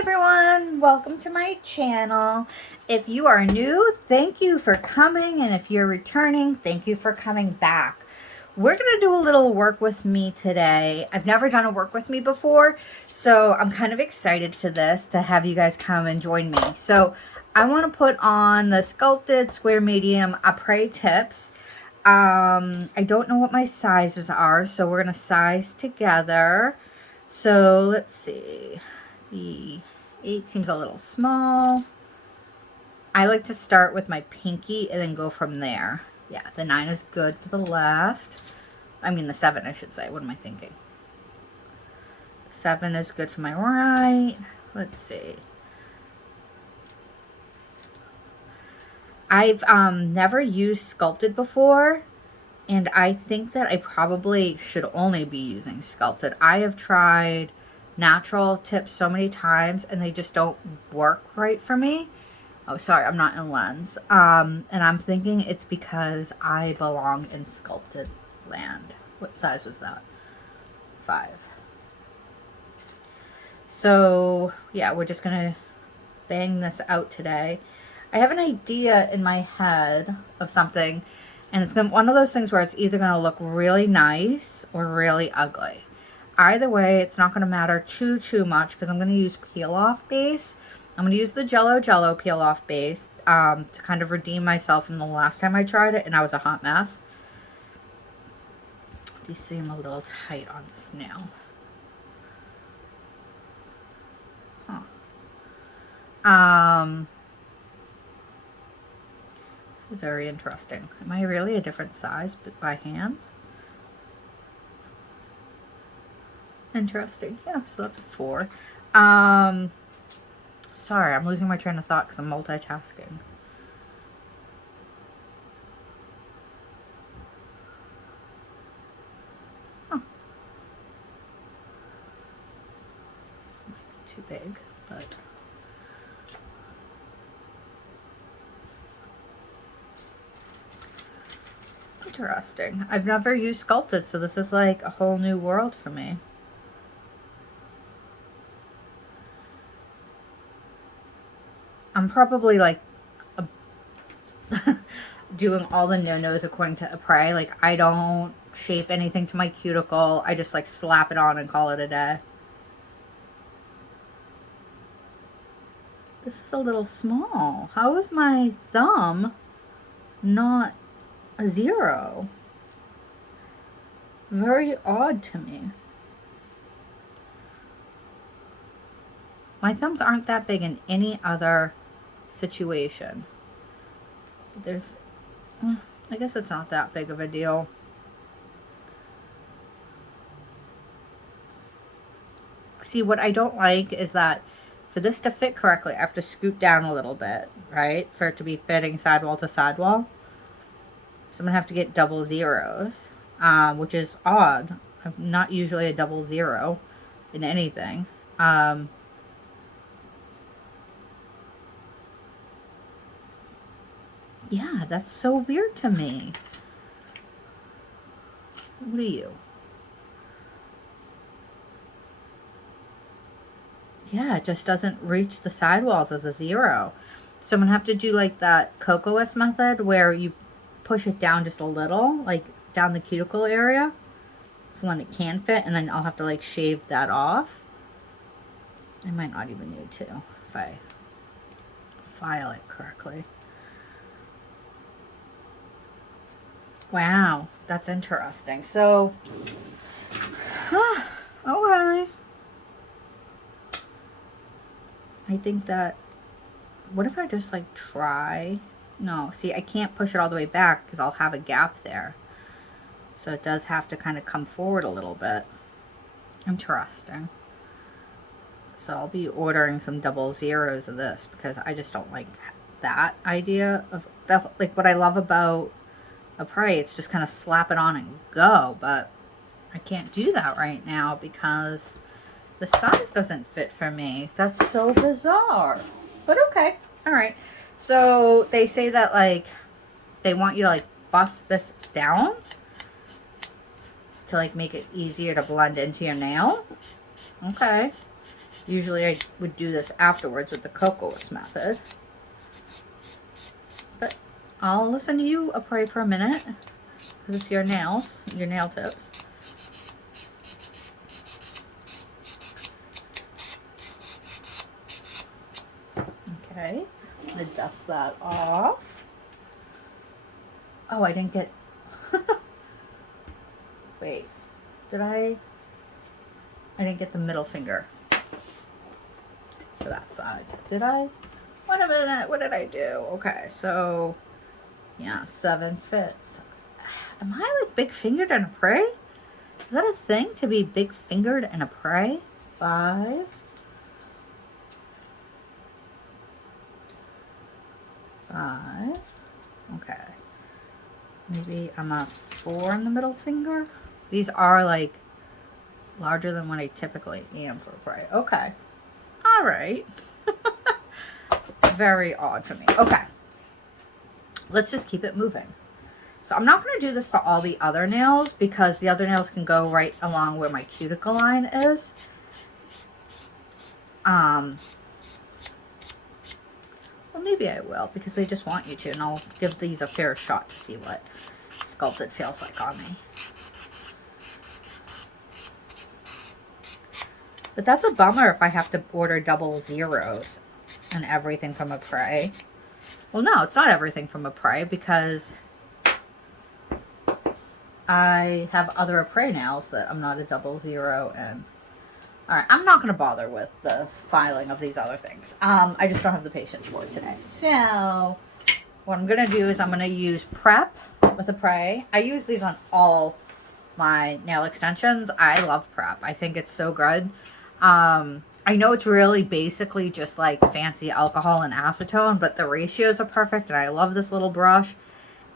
everyone, welcome to my channel. If you are new, thank you for coming, and if you're returning, thank you for coming back. We're going to do a little work with me today. I've never done a work with me before, so I'm kind of excited for this, to have you guys come and join me. So I want to put on the Sculpted Square Medium Apres tips. I don't know what my sizes are, so we're going to size together. So let's see. The 8 seems a little small. I like to start with my pinky and then go from there. Yeah, the 9 is good for the left. I mean the 7, I should say. What am I thinking? 7 is good for my right. Let's see. I've never used Sculpted before, and I think that I probably should only be using Sculpted. I have tried natural tips so many times and they just don't work right for me. Oh, sorry, I'm not in lens. And I'm thinking it's because I belong in Sculpted land. What size was that? 5. So yeah, we're just gonna bang this out today. I have an idea in my head of something, and it's one of those things where it's either gonna look really nice or really ugly. Either way, it's not going to matter too much because I'm going to use peel-off base. I'm going to use the Jello peel-off base to kind of redeem myself from the last time I tried it, and I was a hot mess. These seem a little tight on this nail. This is very interesting. Am I really a different size by hands? Interesting. Yeah, so that's a 4. Sorry, I'm losing my train of thought because I'm multitasking. Huh. Might be too big, but interesting. I've never used Sculpted, so this is like a whole new world for me. I'm probably like doing all the no-nos according to Apres. Like, I don't shape anything to my cuticle. I just like slap it on and call it a day. This is a little small. How is my thumb not a 0? Very odd to me. My thumbs aren't that big in any other situation. There's, I guess it's not that big of a deal. See, what I don't like is that for this to fit correctly, I have to scoot down a little bit, right? For it to be fitting sidewall to sidewall. So I'm going to have to get double zeros, which is odd. I'm not usually a double 0 in anything. Yeah, that's so weird to me. What are you? Yeah, it just doesn't reach the sidewalls as a 0. So I'm going to have to do like that Kokoist method where you push it down just a little, like down the cuticle area. So then it can fit, and then I'll have to like shave that off. I might not even need to if I file it correctly. Wow, that's interesting. So, okay. I think that, what if I just like try? No, see, I can't push it all the way back because I'll have a gap there. So it does have to kind of come forward a little bit. Interesting. So I'll be ordering some double 0s of this because I just don't like that idea of that. Like, what I love about Apres, it's just kind of slap it on and go, but I can't do that right now because the size doesn't fit for me. That's so bizarre, but okay. All right. So they say that like they want you to like buff this down to like make it easier to blend into your nail. Okay. Usually I would do this afterwards with the Kokoist method. But I'll listen to you pray for a minute, because it's your nails, your nail tips. Okay, I'm going to dust that off. Oh, I didn't get... Wait, did I didn't get the middle finger for that side. Did I? Wait a minute, what did I do? Okay, so, yeah, 7 fits. Am I like big fingered and a prey? Is that a thing, to be big fingered and a prey? 5. 5. Okay. Maybe I'm a 4 in the middle finger. These are like larger than what I typically am for a prey. Okay. All right. Very odd for me. Okay. Let's just keep it moving. So I'm not going to do this for all the other nails, because the other nails can go right along where my cuticle line is. Well, maybe I will, because they just want you to, and I'll give these a fair shot to see what Sculpted feels like on me. But that's a bummer if I have to order 00s and everything from a prey. Well, no, it's not everything from a prey, because I have other prey nails that I'm not a 00 in. Alright, I'm not going to bother with the filing of these other things. I just don't have the patience for it today. So, what I'm going to do is I'm going to use Prep with a prey. I use these on all my nail extensions. I love Prep. I think it's so good. I know it's really basically just like fancy alcohol and acetone, but the ratios are perfect, and I love this little brush.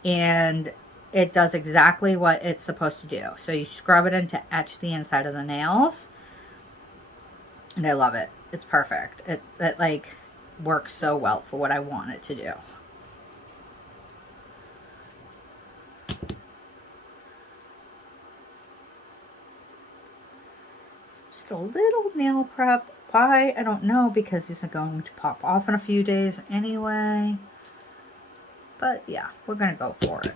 And it does exactly what it's supposed to do. So you scrub it in to etch the inside of the nails. And I love it. It's perfect. It like works so well for what I want it to do. Just a little nail prep. Why? I don't know, because this is going to pop off in a few days anyway. But yeah, we're going to go for it.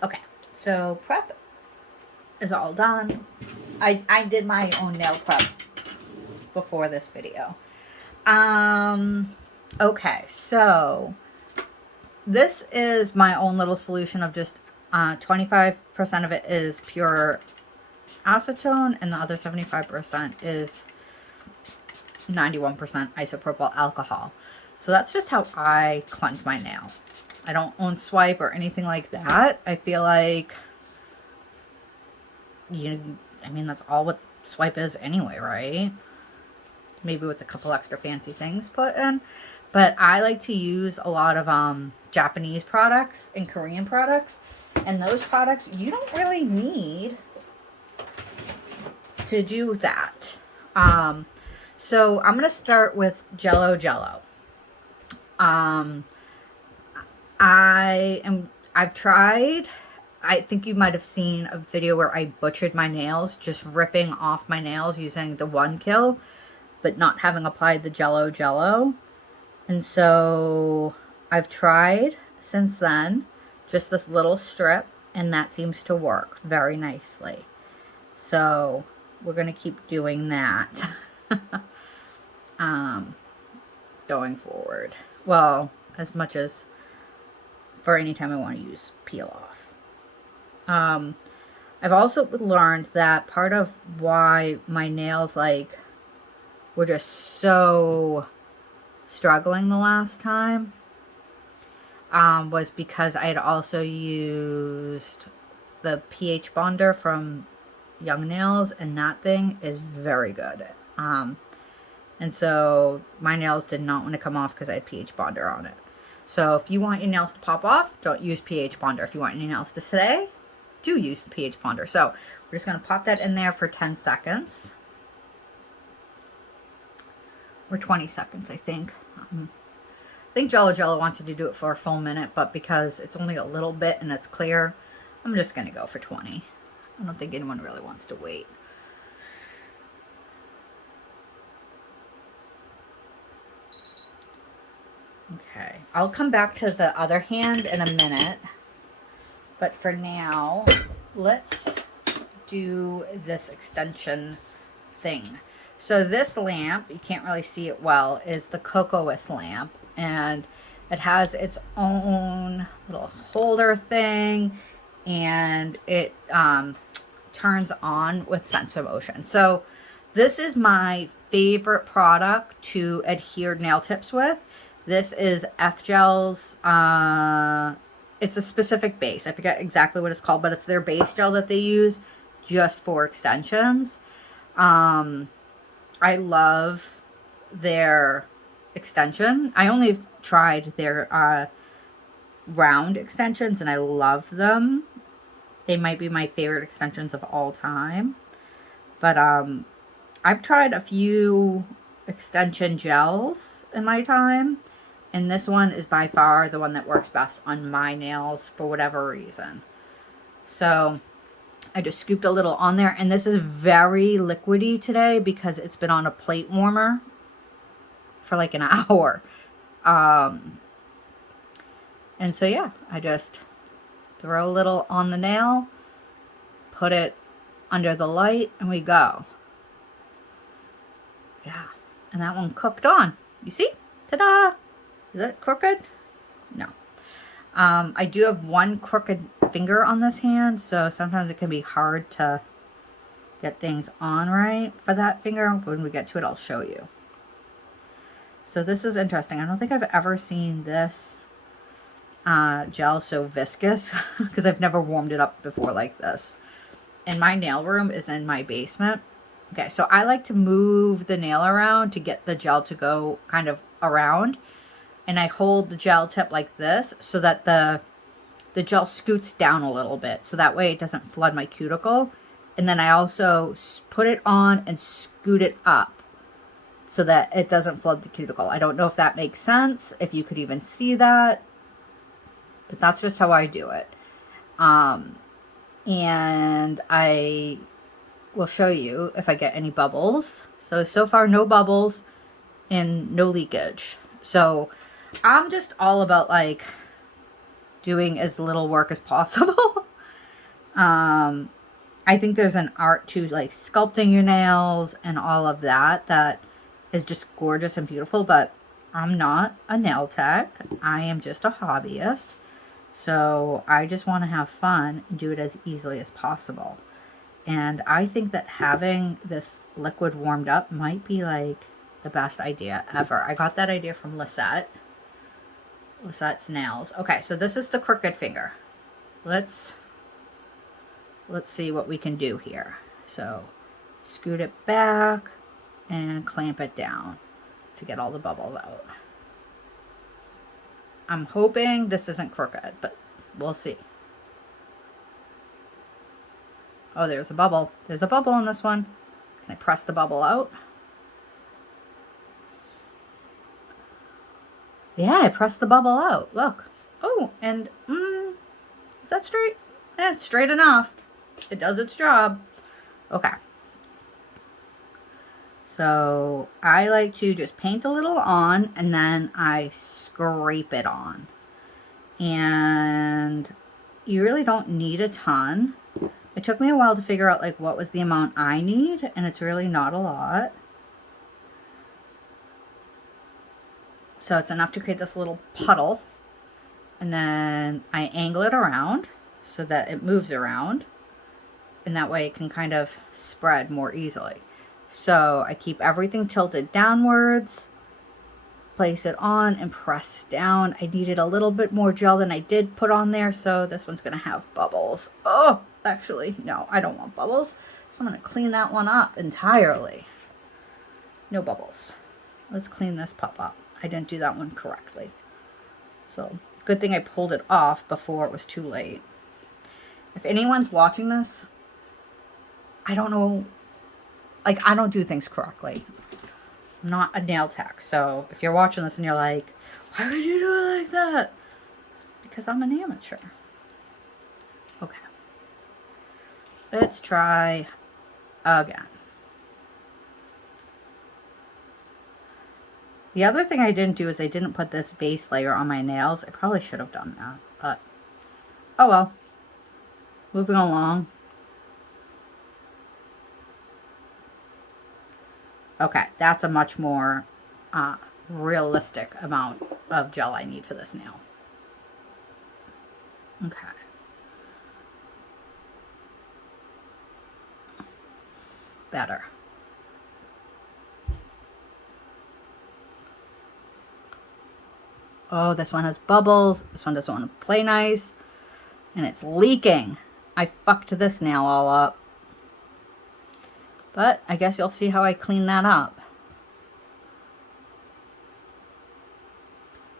Okay, so prep is all done. I did my own nail prep before this video. Okay, so this is my own little solution of just 25% of it is pure acetone, and the other 75% is 91% isopropyl alcohol. So that's just how I cleanse my nail. I don't own Swipe or anything like that. I feel like, I mean, that's all what Swipe is anyway, right? Maybe with a couple extra fancy things put in. But I like to use a lot of Japanese products and Korean products. And those products, you don't really need to do that. So I'm going to start with Jello. I've tried, I think you might have seen a video where I butchered my nails, just ripping off my nails using the 1 kill, but not having applied the Jello. And so I've tried since then, just this little strip, and that seems to work very nicely. So we're going to keep doing that going forward. Well, as much as for any time I want to use peel off. I've also learned that part of why my nails were just so struggling the last time was because I had also used the pH bonder from Young Nails, and that thing is very good. And so my nails did not want to come off because I had pH bonder on it. So if you want your nails to pop off, don't use pH bonder. If you want your nails to stay, do use pH bonder. So we're just going to pop that in there for 10 seconds. Or 20 seconds, I think. I think Jello wants you to do it for a full minute, but because it's only a little bit and it's clear, I'm just going to go for 20. I don't think anyone really wants to wait. Okay, I'll come back to the other hand in a minute, but for now, let's do this extension thing. So this lamp, you can't really see it well, is the Kokoist lamp, and it has its own little holder thing, and it turns on with sensor motion. So this is my favorite product to adhere nail tips with. This is F-Gel's, it's a specific base. I forget exactly what it's called, but it's their base gel that they use just for extensions. I love their extension. I only tried their round extensions, and I love them. They might be my favorite extensions of all time. But I've tried a few extension gels in my time, and this one is by far the one that works best on my nails for whatever reason. So I just scooped a little on there, and this is very liquidy today because it's been on a plate warmer for like an hour. And so yeah, I just throw a little on the nail, put it under the light, and we go. Yeah, and that one cooked on. You see? Ta-da! Is it crooked? No. I do have one crooked finger on this hand, so sometimes it can be hard to get things on right for that finger. When we get to it, I'll show you. So this is interesting. I don't think I've ever seen this gel so viscous because I've never warmed it up before like this. And my nail room is in my basement. Okay, so I like to move the nail around to get the gel to go kind of around. And I hold the gel tip like this so that the gel scoots down a little bit. So that way it doesn't flood my cuticle. And then I also put it on and scoot it up so that it doesn't flood the cuticle. I don't know if that makes sense, if you could even see that. But that's just how I do it. And I will show you if I get any bubbles. So far no bubbles and no leakage. So I'm just all about like doing as little work as possible. I think there's an art to like sculpting your nails and all of that that is just gorgeous and beautiful, but I'm not a nail tech. I am just a hobbyist. So I just want to have fun and do it as easily as possible. And I think that having this liquid warmed up might be like the best idea ever. I got that idea from Lisette. Lisette's nails. Okay, so this is the crooked finger. Let's see what we can do here. So scoot it back and clamp it down to get all the bubbles out. I'm hoping this isn't crooked, but we'll see. Oh, there's a bubble. There's a bubble in this one. Can I press the bubble out? Yeah, I pressed the bubble out. Look. Oh, and is that straight? Yeah, it's straight enough. It does its job. Okay. So I like to just paint a little on and then I scrape it on. And you really don't need a ton. It took me a while to figure out like what was the amount I need, and it's really not a lot. So it's enough to create this little puddle. And then I angle it around so that it moves around. And that way it can kind of spread more easily. So I keep everything tilted downwards, place it on and press down. I needed a little bit more gel than I did put on there, so this one's going to have bubbles. Oh, actually, no, I don't want bubbles. So I'm going to clean that one up entirely. No bubbles. Let's clean this pup up. I didn't do that one correctly. So good thing I pulled it off before it was too late. If anyone's watching this, I don't know, like I don't do things correctly. I'm not a nail tech, so if you're watching this and you're like, why would you do it like that? It's because I'm an amateur. Okay. Let's try again. The other thing I didn't do is I didn't put this base layer on my nails. I probably should have done that, but oh well. Moving along. Okay, that's a much more realistic amount of gel I need for this nail. Okay. Better. Oh, this one has bubbles. This one doesn't want to play nice. And it's leaking. I fucked this nail all up. But I guess you'll see how I clean that up.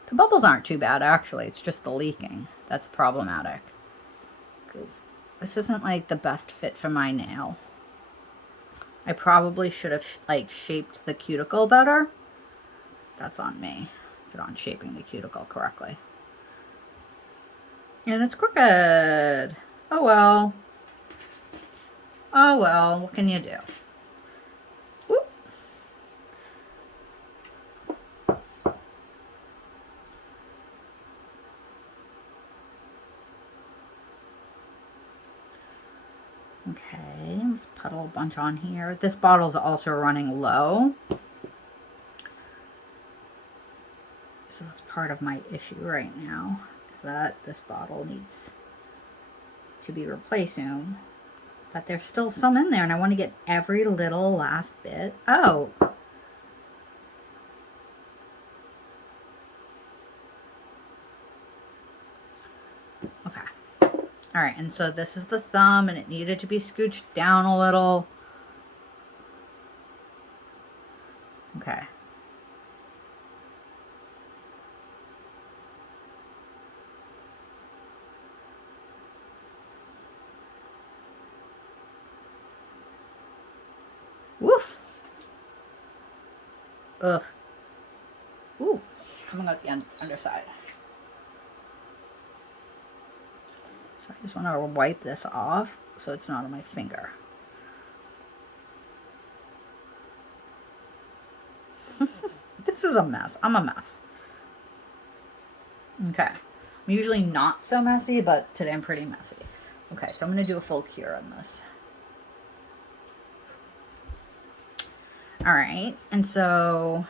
The bubbles aren't too bad, actually. It's just the leaking that's problematic. Because this isn't like the best fit for my nail. I probably should have like shaped the cuticle better. That's on me for not shaping the cuticle correctly. And it's crooked. Oh well. Oh well, what can you do? Whoop. Okay, let's puddle a bunch on here. This bottle's also running low. So that's part of my issue right now, is that this bottle needs to be replaced soon. But there's still some in there, and I want to get every little last bit out. Okay. All right, and so this is the thumb, and it needed to be scooched down a little. Okay. Woof. Ugh. Ooh, coming out the underside. So I just want to wipe this off so it's not on my finger. This is a mess. I'm a mess. Okay. I'm usually not so messy, but today I'm pretty messy. Okay, so I'm going to do a full cure on this. All right, and so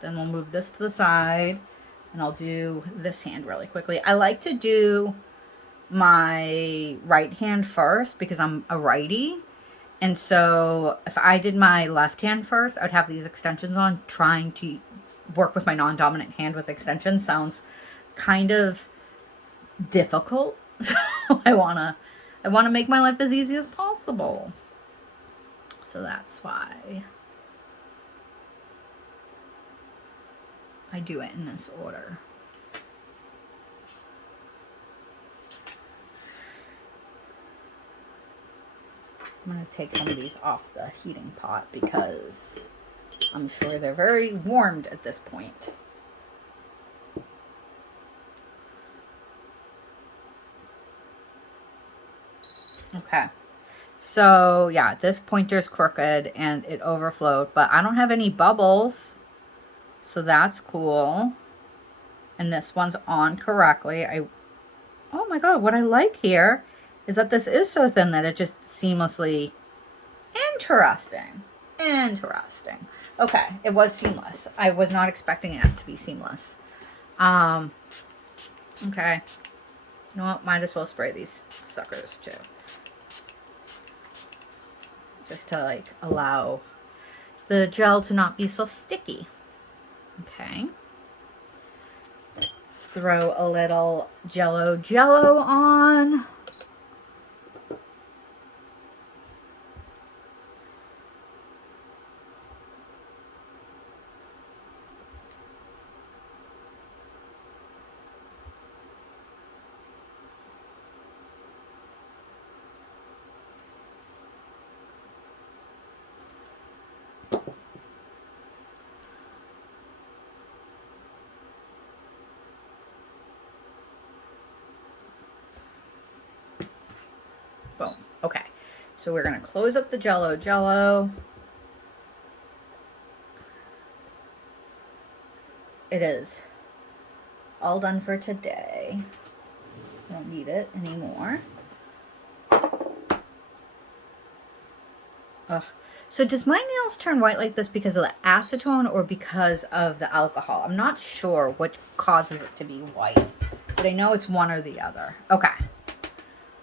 then we'll move this to the side, and I'll do this hand really quickly. I like to do my right hand first because I'm a righty, and so if I did my left hand first, I would have these extensions on. Trying to work with my non-dominant hand with extensions sounds kind of difficult. So I wanna make my life as easy as possible. So that's why I do it in this order. I'm going to take some of these off the heating pot because I'm sure they're very warmed at this point. Okay. So yeah, this pointer's crooked and it overflowed, but I don't have any bubbles. So that's cool. And this one's on correctly. Oh my God, what I like here is that this is so thin that it just seamlessly, interesting. Okay, it was seamless. I was not expecting it to be seamless. Okay. You know what? Might as well spray these suckers too. Just to like allow the gel to not be so sticky. Okay. Let's throw a little Jello on. Boom. Okay. So we're going to close up the Jello. It is all done for today. Don't need it anymore. Ugh. So does my nails turn white like this because of the acetone or because of the alcohol? I'm not sure which causes it to be white, but I know it's one or the other. Okay.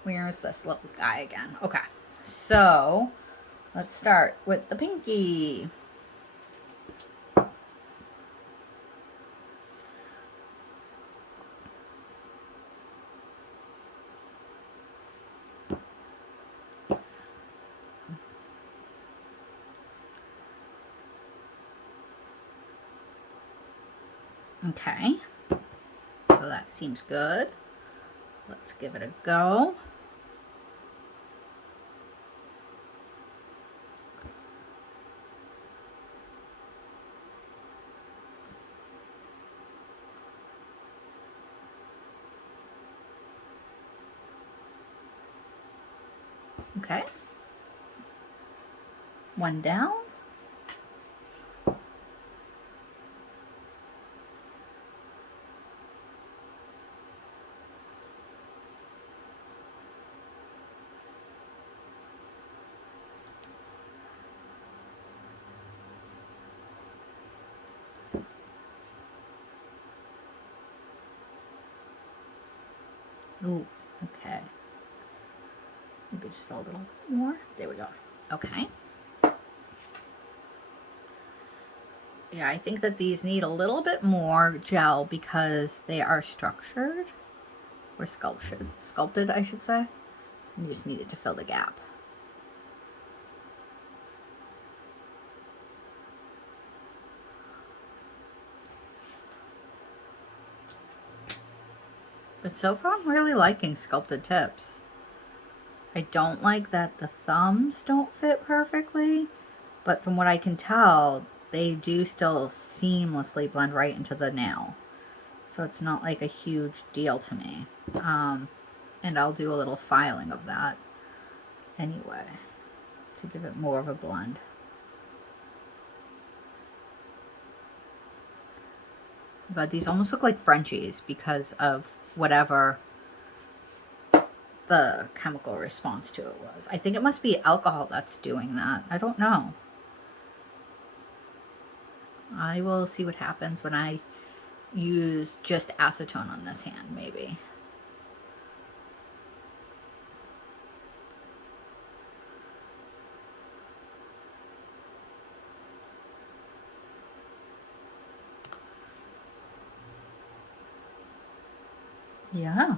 Where's this little guy again? Okay. So let's start with the pinky. Okay, so that seems good. Let's give it a go. Okay, one down. Ooh, okay. Maybe just a little more. There we go. Okay. Yeah, I think that these need a little bit more gel because they are structured or sculpted, I should say. You just need it to fill the gap. But so far I'm really liking sculpted tips. I don't like that the thumbs don't fit perfectly, but from what I can tell, they do still seamlessly blend right into the nail. So it's not like a huge deal to me. And I'll do a little filing of that anyway to give it more of a blend. But these almost look like Frenchies because of whatever the chemical response to it was. I think it must be alcohol that's doing that. I don't know. I will see what happens when I use just acetone on this hand, maybe. Yeah.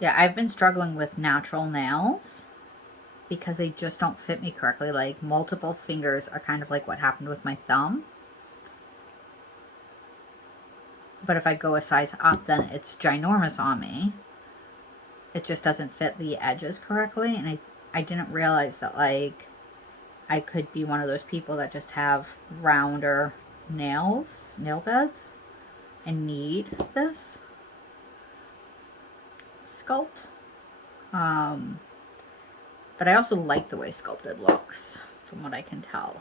Yeah, I've been struggling with natural nails because they just don't fit me correctly. Like, multiple fingers are kind of like what happened with my thumb. But if I go a size up, then it's ginormous on me. It just doesn't fit the edges correctly. And I didn't realize that, like, I could be one of those people that just have rounder nails, nail beds, and need this sculpt. But I also like the way Sculpted looks, from what I can tell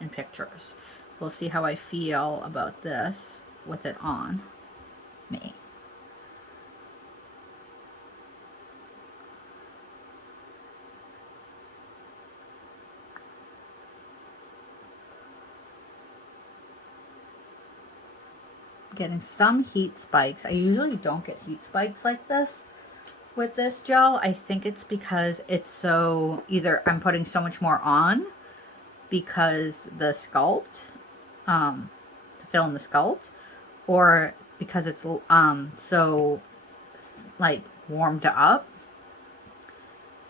in pictures. We'll see how I feel about this with it on me. Getting some heat spikes. I usually don't get heat spikes like this with this gel. I think it's because it's so, either I'm putting so much more on because the sculpt, to fill in the sculpt, or because it's so like warmed up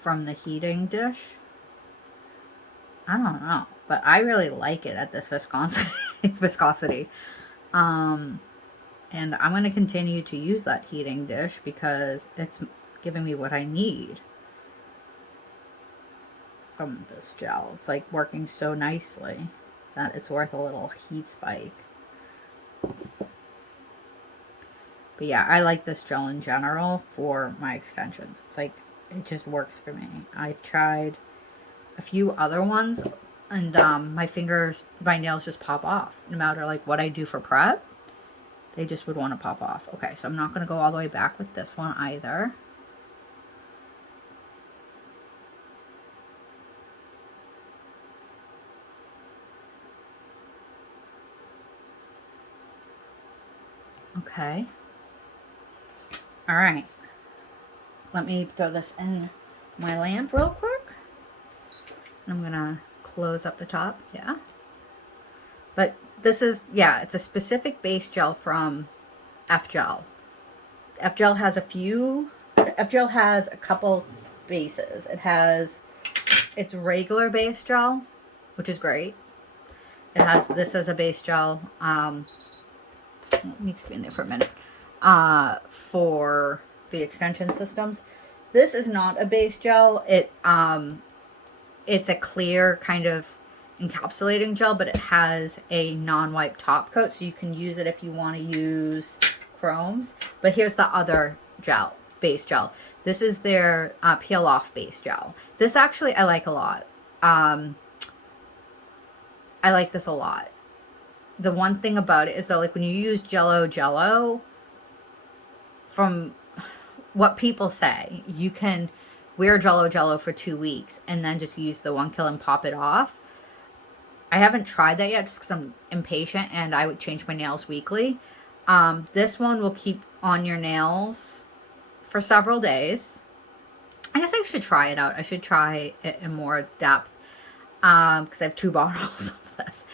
from the heating dish. I don't know, but I really like it at this viscosity. And I'm going to continue to use that heating dish because it's giving me what I need from this gel. It's like working so nicely that it's worth a little heat spike. But yeah, I like this gel in general for my extensions. It's like, it just works for me. I've tried a few other ones and my nails just pop off. No matter like what I do for prep, they just would want to pop off. Okay, so I'm not going to go all the way back with this one either. Okay. All right. Let me throw this in my lamp real quick. I'm going to close up the top. Yeah. But this is, yeah, it's a specific base gel from F-Gel. F-Gel has F-Gel has a couple bases. It has its regular base gel, which is great. It has this as a base gel. It needs to be in there for a minute. For the extension systems. This is not a base gel. It's a clear kind of encapsulating gel, but it has a non-wipe top coat, so you can use it if you want to use chromes. But here's the other gel, base gel. This is their peel off base gel. This actually I like a lot. I like this a lot. The one thing about it is though, like when you use Jello, from what people say, you can wear Jello for 2 weeks and then just use the 1 kill and pop it off. I haven't tried that yet just because I'm impatient and I would change my nails weekly. This one will keep on your nails for several days. I guess I should try it out. I should try it in more depth because I have 2 bottles of this.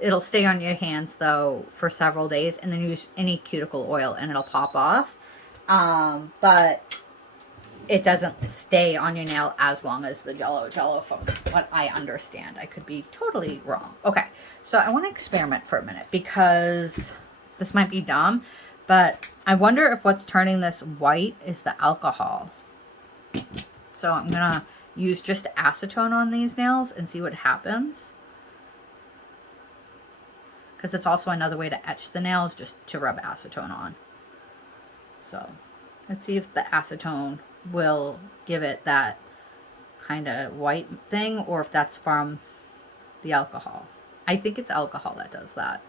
It'll stay on your hands though for several days, and then use any cuticle oil and it'll pop off. But it doesn't stay on your nail as long as the Jello from what I understand. I could be totally wrong. Okay, so I want to experiment for a minute because this might be dumb, but I wonder if what's turning this white is the alcohol. So I'm going to use just acetone on these nails and see what happens. Because it's also another way to etch the nails, just to rub acetone on. So let's see if the acetone will give it that kind of white thing, or if that's from the alcohol. I think it's alcohol that does that.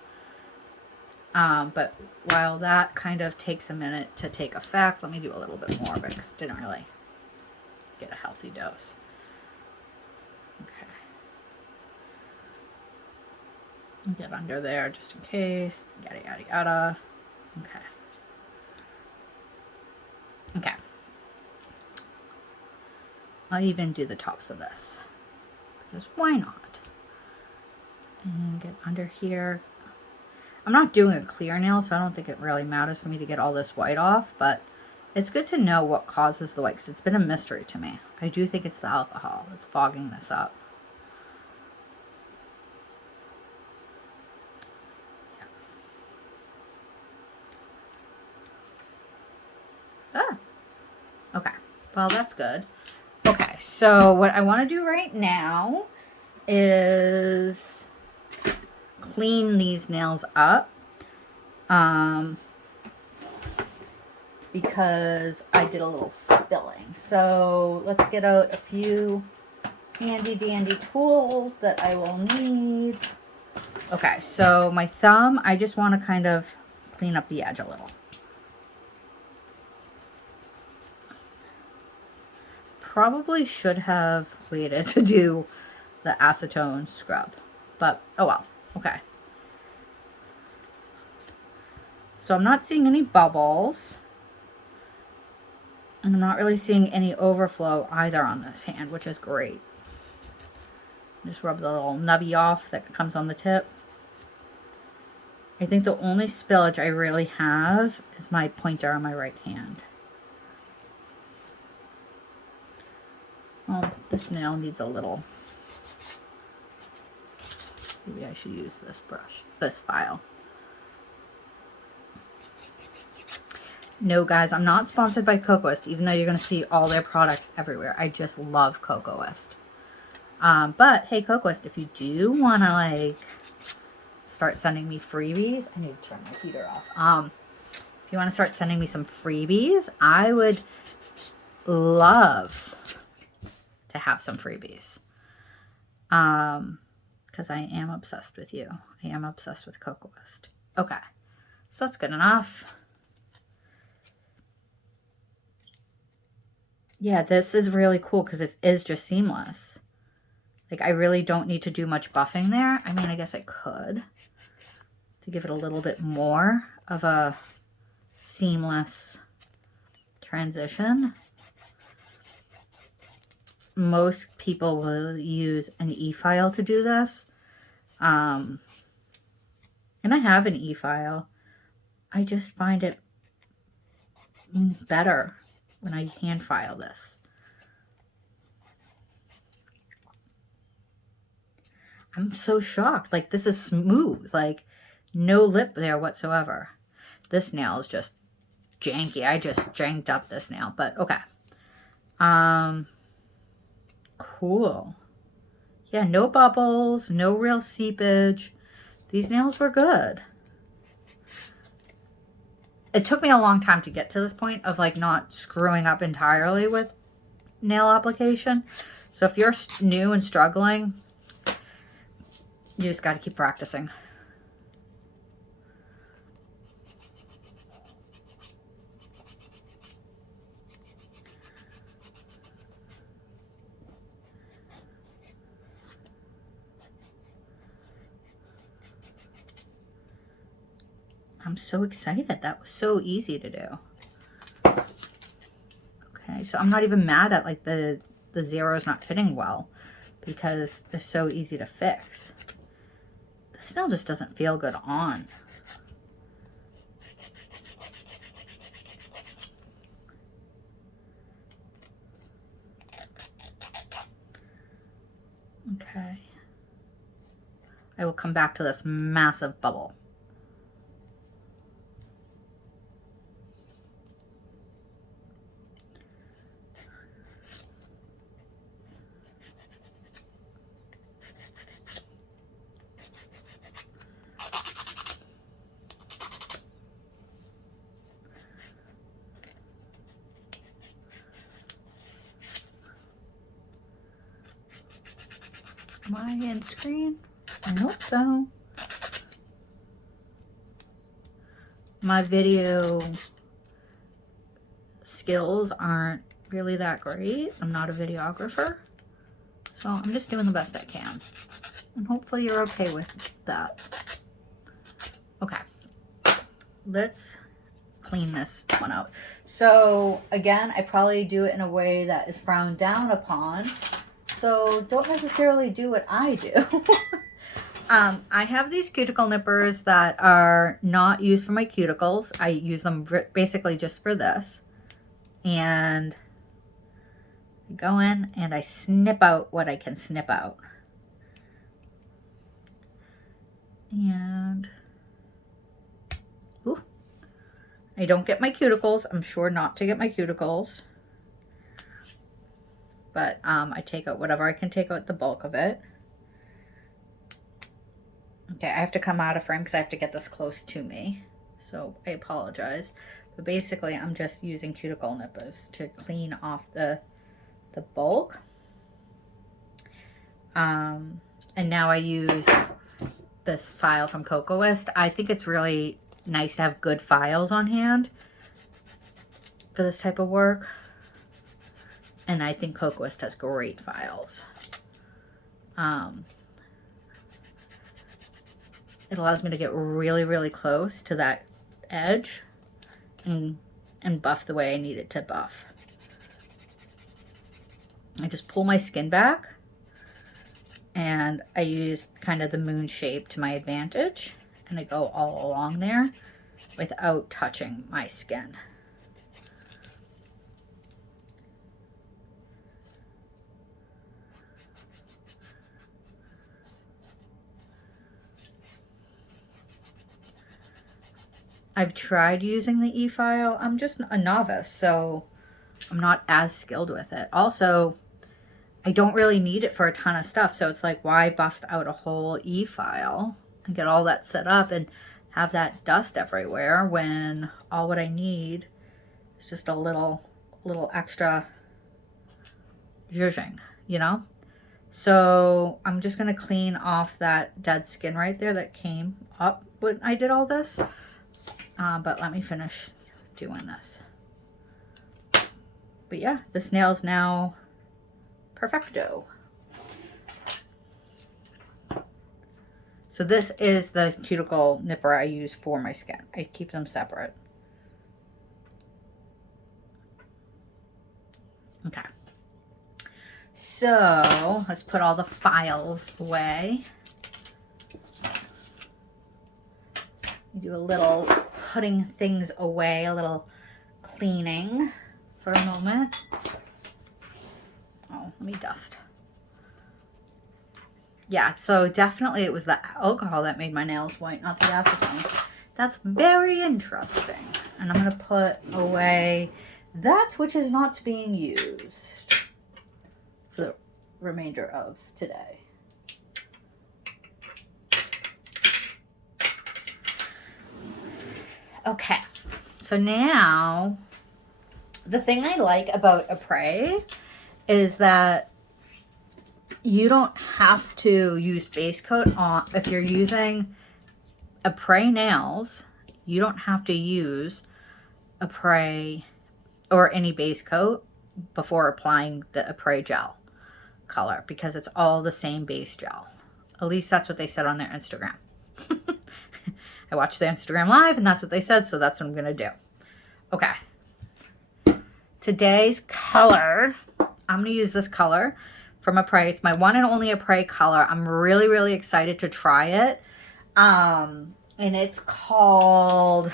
But while that kind of takes a minute to take effect, let me do a little bit more of it because didn't really get a healthy dose. Okay. Get under there just in case. Yada, yada, yada. Okay. Okay. I'll even do the tops of this, because why not? And get under here. I'm not doing a clear nail, so I don't think it really matters for me to get all this white off, but it's good to know what causes the white, because it's been a mystery to me. I do think it's the alcohol that's fogging this up. Ah, okay. Well, that's good. Okay, so what I want to do right now is clean these nails up. Because I did a little spilling. So let's get out a few handy dandy tools that I will need. Okay, so my thumb, I just want to kind of clean up the edge a little. Probably should have waited to do the acetone scrub, but oh well. Okay. So I'm not seeing any bubbles. And I'm not really seeing any overflow either on this hand, which is great. Just rub the little nubby off that comes on the tip. I think the only spillage I really have is my pointer on my right hand. Oh, this nail needs a little. Maybe I should use this brush, this file. No, guys, I'm not sponsored by Kokoist, even though you're going to see all their products everywhere. I just love Kokoist. But, hey, Kokoist, if you do want to, like, start sending me freebies, I need to turn my heater off. If you want to start sending me some freebies, I would love to have some freebies. Because I am obsessed with you. I am obsessed with Kokoist. Okay, so that's good enough. Yeah, this is really cool because it is just seamless. Like, I really don't need to do much buffing there. I mean, I guess I could to give it a little bit more of a seamless transition. Most people will use an e-file to do this. And I have an e-file. I just find it better when I hand file this. I'm so shocked. Like, this is smooth. Like, no lip there whatsoever. This nail is just janky. I just janked up this nail, but okay. Cool. Yeah, no bubbles, no real seepage. These nails were good. It took me a long time to get to this point of like not screwing up entirely with nail application. So if you're new and struggling, you just got to keep practicing. I'm so excited. That was so easy to do. Okay, so I'm not even mad at like the zeros not fitting well because they're so easy to fix. This nail just doesn't feel good on. Okay. I will come back to this massive bubble. Am I in screen? I hope so. My video skills aren't really that great. I'm not a videographer. So I'm just doing the best I can. And hopefully you're okay with that. Okay. Let's clean this one out. So again, I probably do it in a way that is frowned down upon. So don't necessarily do what I do. I have these cuticle nippers that are not used for my cuticles. I use them basically just for this. And I go in and I snip out what I can snip out. And ooh, I don't get my cuticles. I'm sure not to get my cuticles. But I take out whatever I can take out, the bulk of it. Okay, I have to come out of frame because I have to get this close to me. So I apologize. But basically, I'm just using cuticle nippers to clean off the bulk. And now I use this file from Kokoist. I think it's really nice to have good files on hand for this type of work. And I think Kokoist has great files. It allows me to get really, really close to that edge and buff the way I need it to buff. I just pull my skin back and I use kind of the moon shape to my advantage, and I go all along there without touching my skin. I've tried using the e-file. I'm just a novice, so I'm not as skilled with it. Also, I don't really need it for a ton of stuff, so it's like, why bust out a whole e-file and get all that set up and have that dust everywhere when all what I need is just a little extra zhuzhing, you know? So I'm just going to clean off that dead skin right there that came up when I did all this. But let me finish doing this. But yeah, this nail is now perfecto. So this is the cuticle nipper I use for my skin. I keep them separate. Okay. So let's put all the files away. Do a little putting things away, a little cleaning for a moment. Oh, let me dust. Yeah, so definitely it was the alcohol that made my nails white, not the acetone. That's very interesting. And I'm going to put away that which is not being used for the remainder of today. Okay, so now the thing I like about Apres is that you don't have to use base coat on. If you're using Apres nails, you don't have to use Apres or any base coat before applying the Apres gel color, because it's all the same base gel. At least that's what they said on their Instagram. I watched their Instagram live and that's what they said, so that's what I'm going to do. Okay. Today's color, I'm going to use this color from Apres. It's my one and only Apres color. I'm really, really excited to try it. And it's called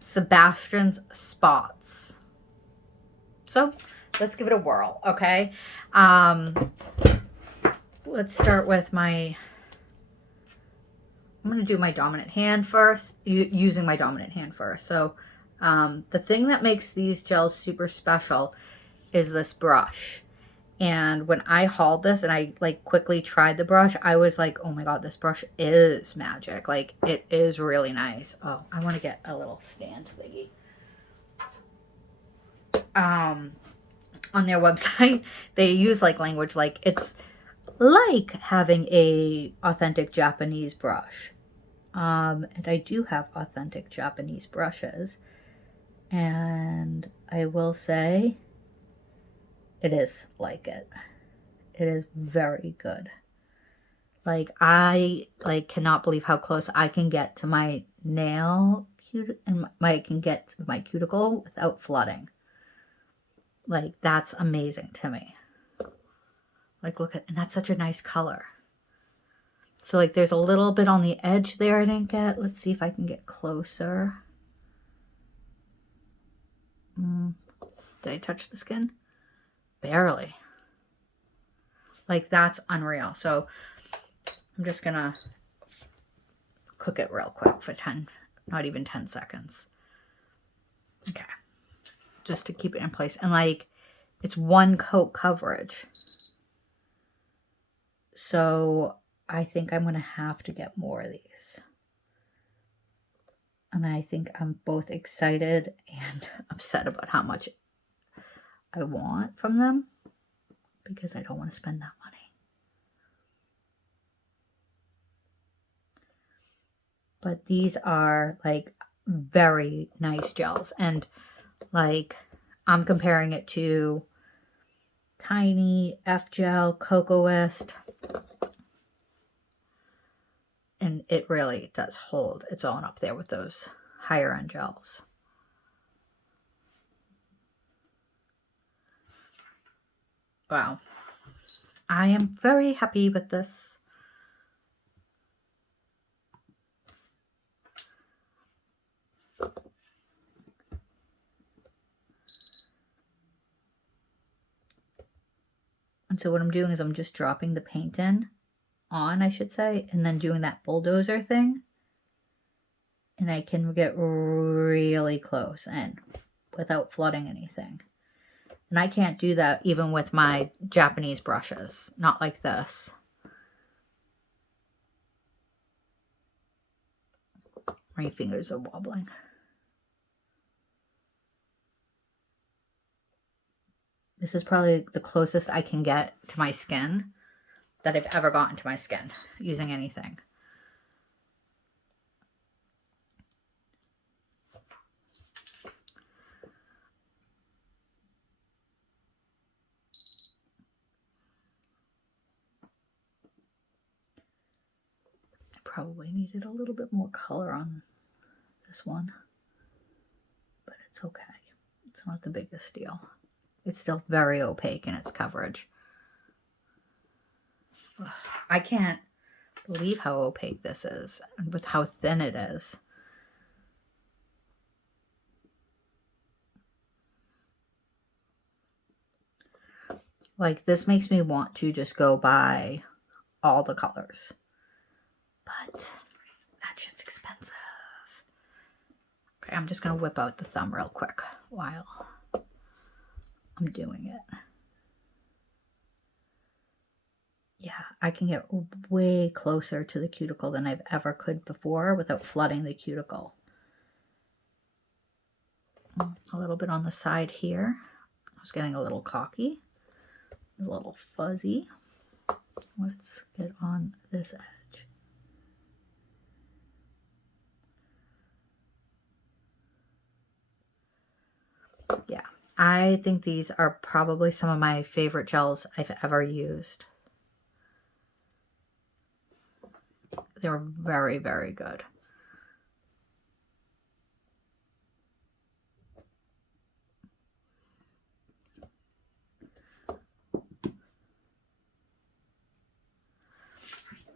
Sebastian's Spots. So let's give it a whirl, okay? Let's start with my... I'm going to do my dominant hand first, using my dominant hand first. So the thing that makes these gels super special is this brush. And when I hauled this and I like quickly tried the brush, I was like, oh my God, this brush is magic. Like, it is really nice. Oh, I want to get a little stand thingy. On their website, they use like language like it's like having a authentic Japanese brush. And I do have authentic Japanese brushes, and I will say it is like it. It is very good. Like, I cannot believe how close I can get to my nail and I can get to my cuticle without flooding. Like, that's amazing to me. Like, look at, and that's such a nice color. So like there's a little bit on the edge there I didn't get. Let's see if I can get closer. Did I touch the skin? Barely. Like that's unreal. So I'm just gonna cook it real quick for 10, not even 10 seconds. Okay. Just to keep it in place. And like it's one coat coverage. So I think I'm gonna have to get more of these. And I think I'm both excited and upset about how much I want from them because I don't want to spend that money. But these are like very nice gels, and like I'm comparing it to Tiny, F Gel, Kokoist, and it really does hold its own up there with those higher end gels. Wow. I am very happy with this. And so what I'm doing is I'm just dropping the paint on, I should say, and then doing that bulldozer thing. And I can get really close in without flooding anything. And I can't do that even with my Japanese brushes, not like this. My fingers are wobbling. This is probably the closest I can get to my skin that I've ever gotten to my skin using anything. I probably needed a little bit more color on this one, but it's okay. It's not the biggest deal. It's still very opaque in its coverage. Ugh, I can't believe how opaque this is and with how thin it is. Like this makes me want to just go buy all the colors, but that shit's expensive. Okay, I'm just gonna whip out the thumb real quick while I'm doing it. Yeah, I can get way closer to the cuticle than I've ever could before without flooding the cuticle. A little bit on the side here. I was getting a little cocky. It's a little fuzzy. Let's get on this edge. Yeah, I think these are probably some of my favorite gels I've ever used. They're very, very good.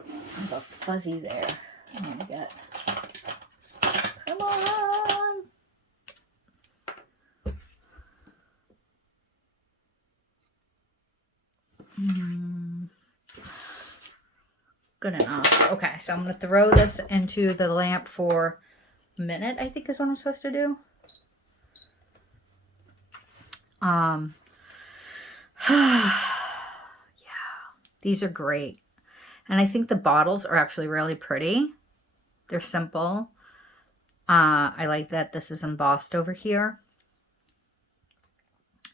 I have a fuzzy there. I'm gonna get. Come on. Good enough. Okay, so I'm gonna throw this into the lamp for a minute, I think is what I'm supposed to do. Yeah, these are great. And I think the bottles are actually really pretty. They're simple. I like that this is embossed over here.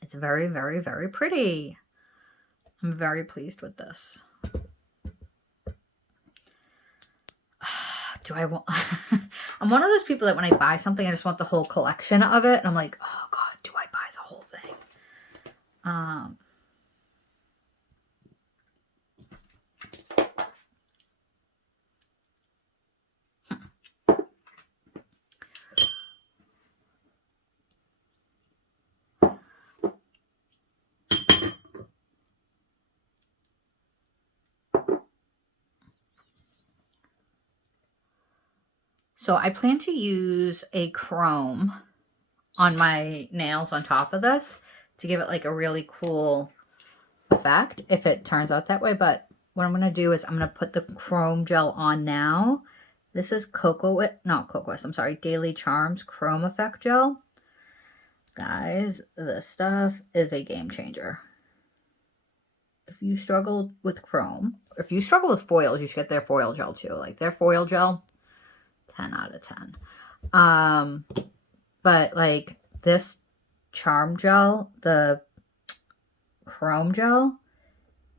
It's very, very, very pretty. I'm very pleased with this. Do I want... I'm one of those people that when I buy something, I just want the whole collection of it. And I'm like, oh God, do I buy the whole thing? So I plan to use a chrome on my nails on top of this to give it like a really cool effect if it turns out that way. But what I'm going to do is I'm going to put the chrome gel on now. This is Kokoist, I'm sorry, Daily Charms Chrome Effect Gel. Guys, this stuff is a game changer. If you struggle with chrome, if you struggle with foils, you should get their foil gel too. Like their foil gel, 10 out of 10. But like this Charm gel, the chrome gel,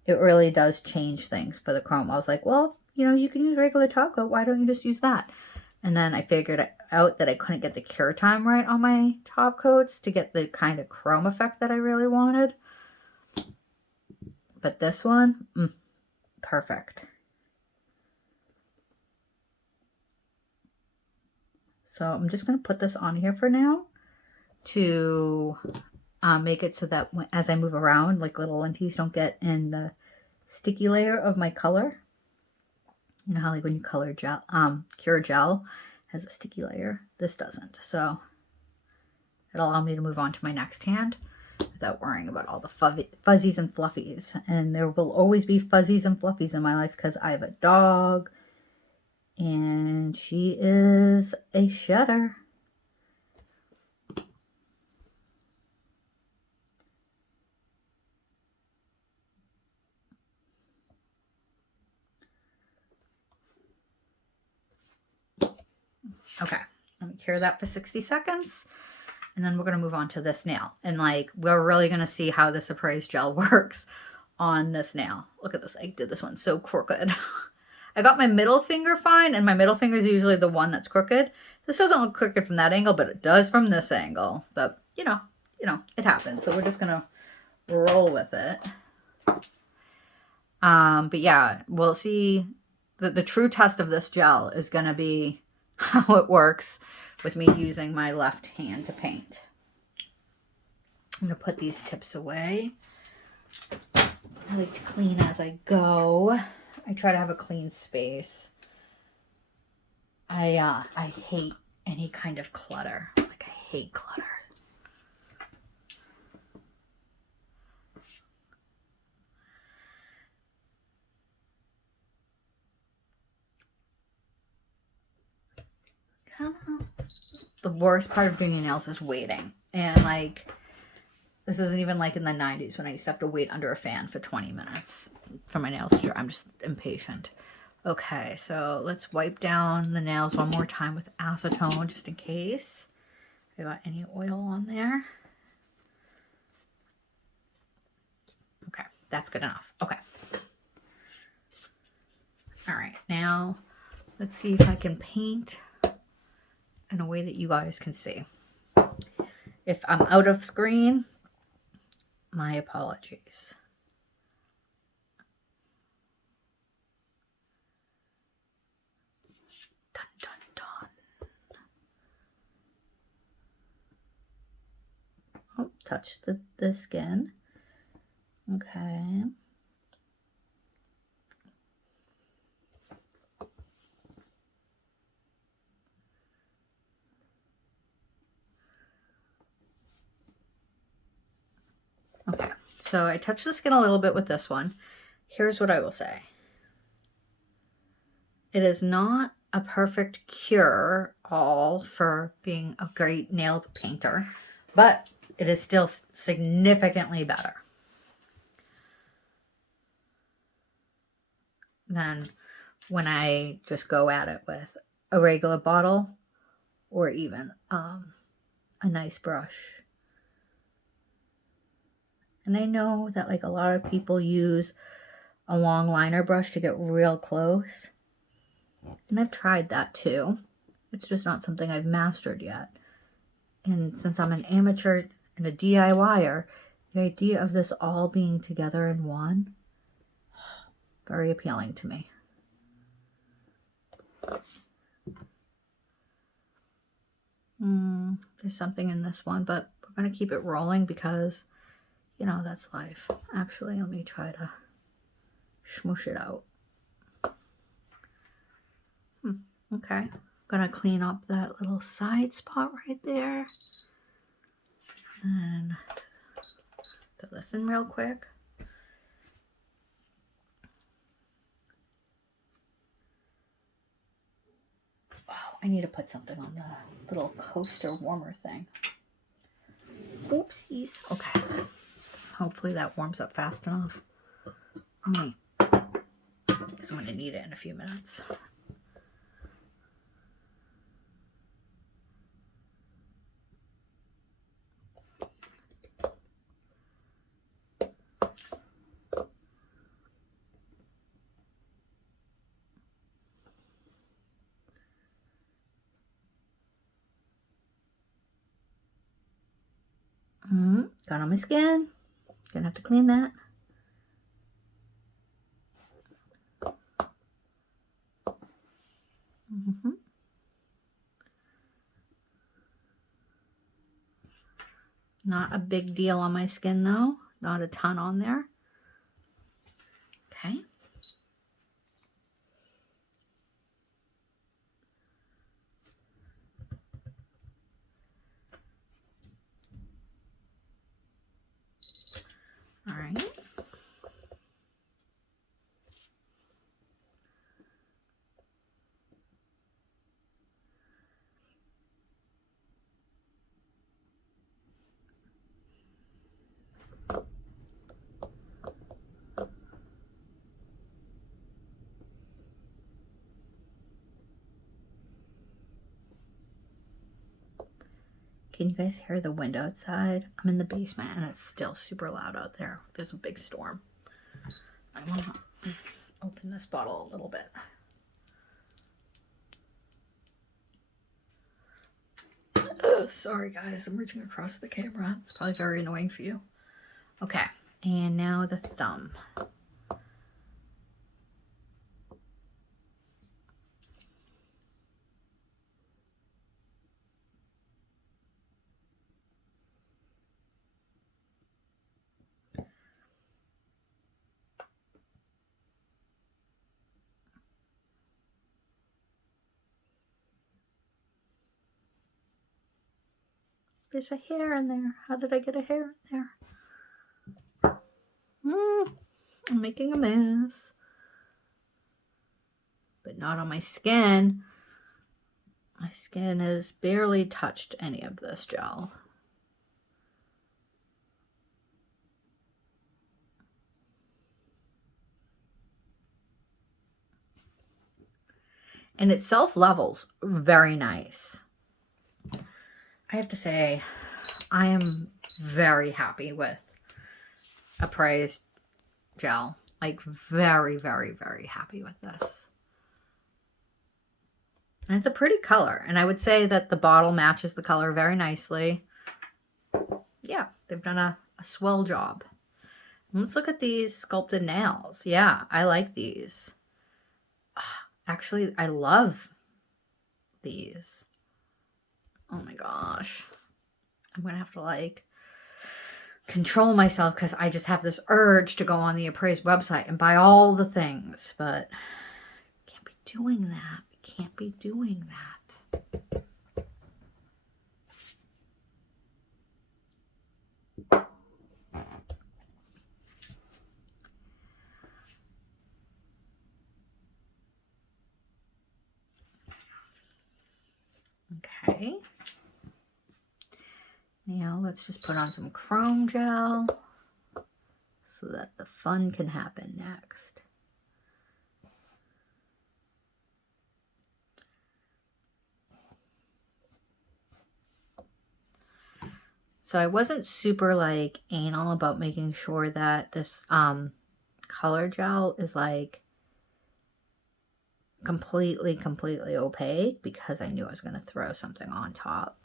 it really does change things for the chrome. I was like, well, you know, you can use regular top coat. Why don't you just use that? And then I figured out that I couldn't get the cure time right on my top coats to get the kind of chrome effect that I really wanted. But this one, perfect. So I'm just going to put this on here for now to make it so that as I move around, like little linties don't get in the sticky layer of my color. You know how like when you color gel, cure gel has a sticky layer. This doesn't. So it'll allow me to move on to my next hand without worrying about all the fuzzies and fluffies. And there will always be fuzzies and fluffies in my life because I have a dog and she is a shedder. Okay, let me cure that for 60 seconds. And then we're going to move on to this nail. And like, we're really going to see how this Apres gel works on this nail. Look at this. I did this one so crooked. I got my middle finger fine, and my middle finger is usually the one that's crooked. This doesn't look crooked from that angle, but it does from this angle. But, you know, it happens. So we're just going to roll with it. But yeah, we'll see that the true test of this gel is going to be how it works with me using my left hand to paint. I'm going to put these tips away. I like to clean as I go. I try to have a clean space. I hate any kind of clutter. Like, I hate clutter. Come on. The worst part of doing your nails is waiting. And like, this isn't even like in the 90s when I used to have to wait under a fan for 20 minutes for my nails to dry. I'm just impatient. Okay, so let's wipe down the nails one more time with acetone just in case I got any oil on there. Okay, that's good enough. Okay. All right, now let's see if I can paint in a way that you guys can see. If I'm out of screen, my apologies. Dun, dun, dun. Oh, touch the skin. Okay. Okay, so I touched the skin a little bit with this one. Here's what I will say. It is not a perfect cure all for being a great nail painter, but it is still significantly better than when I just go at it with a regular bottle or even a nice brush. And I know that like a lot of people use a long liner brush to get real close. And I've tried that too. It's just not something I've mastered yet. And since I'm an amateur and a DIYer, the idea of this all being together in one, very appealing to me. There's something in this one, but we're going to keep it rolling because, you know, that's life. Actually, let me try to smoosh it out. Okay. gonna clean up that little side spot right there. And fill this in real quick. Oh, I need to put something on the little coaster warmer thing. Oopsies. Okay. Hopefully that warms up fast enough. Because I'm going to need it in a few minutes. Got on my skin. Gonna have to clean that. Not a big deal on my skin though. Not a ton on there. Okay. All right. Can you guys hear the wind outside? I'm in the basement and it's still super loud out there. There's a big storm. I want to open this bottle a little bit. Sorry guys, I'm reaching across the camera. It's probably very annoying for you. Okay, and now the thumb. There's a hair in there. How did I get a hair in there? I'm making a mess. But not on my skin. My skin has barely touched any of this gel. And it self-levels very nice. I have to say, I am very happy with Apres gel. Like very, very, very happy with this. And it's a pretty color. And I would say that the bottle matches the color very nicely. Yeah, they've done a swell job. Let's look at these sculpted nails. Yeah, I like these. Actually, I love these. Oh my gosh. I'm going to have to like control myself because I just have this urge to go on the Apres website and buy all the things. But I can't be doing that. I can't be doing that. Okay. Now let's just put on some chrome gel so that the fun can happen next. So I wasn't super like anal about making sure that this color gel is like completely opaque because I knew I was going to throw something on top.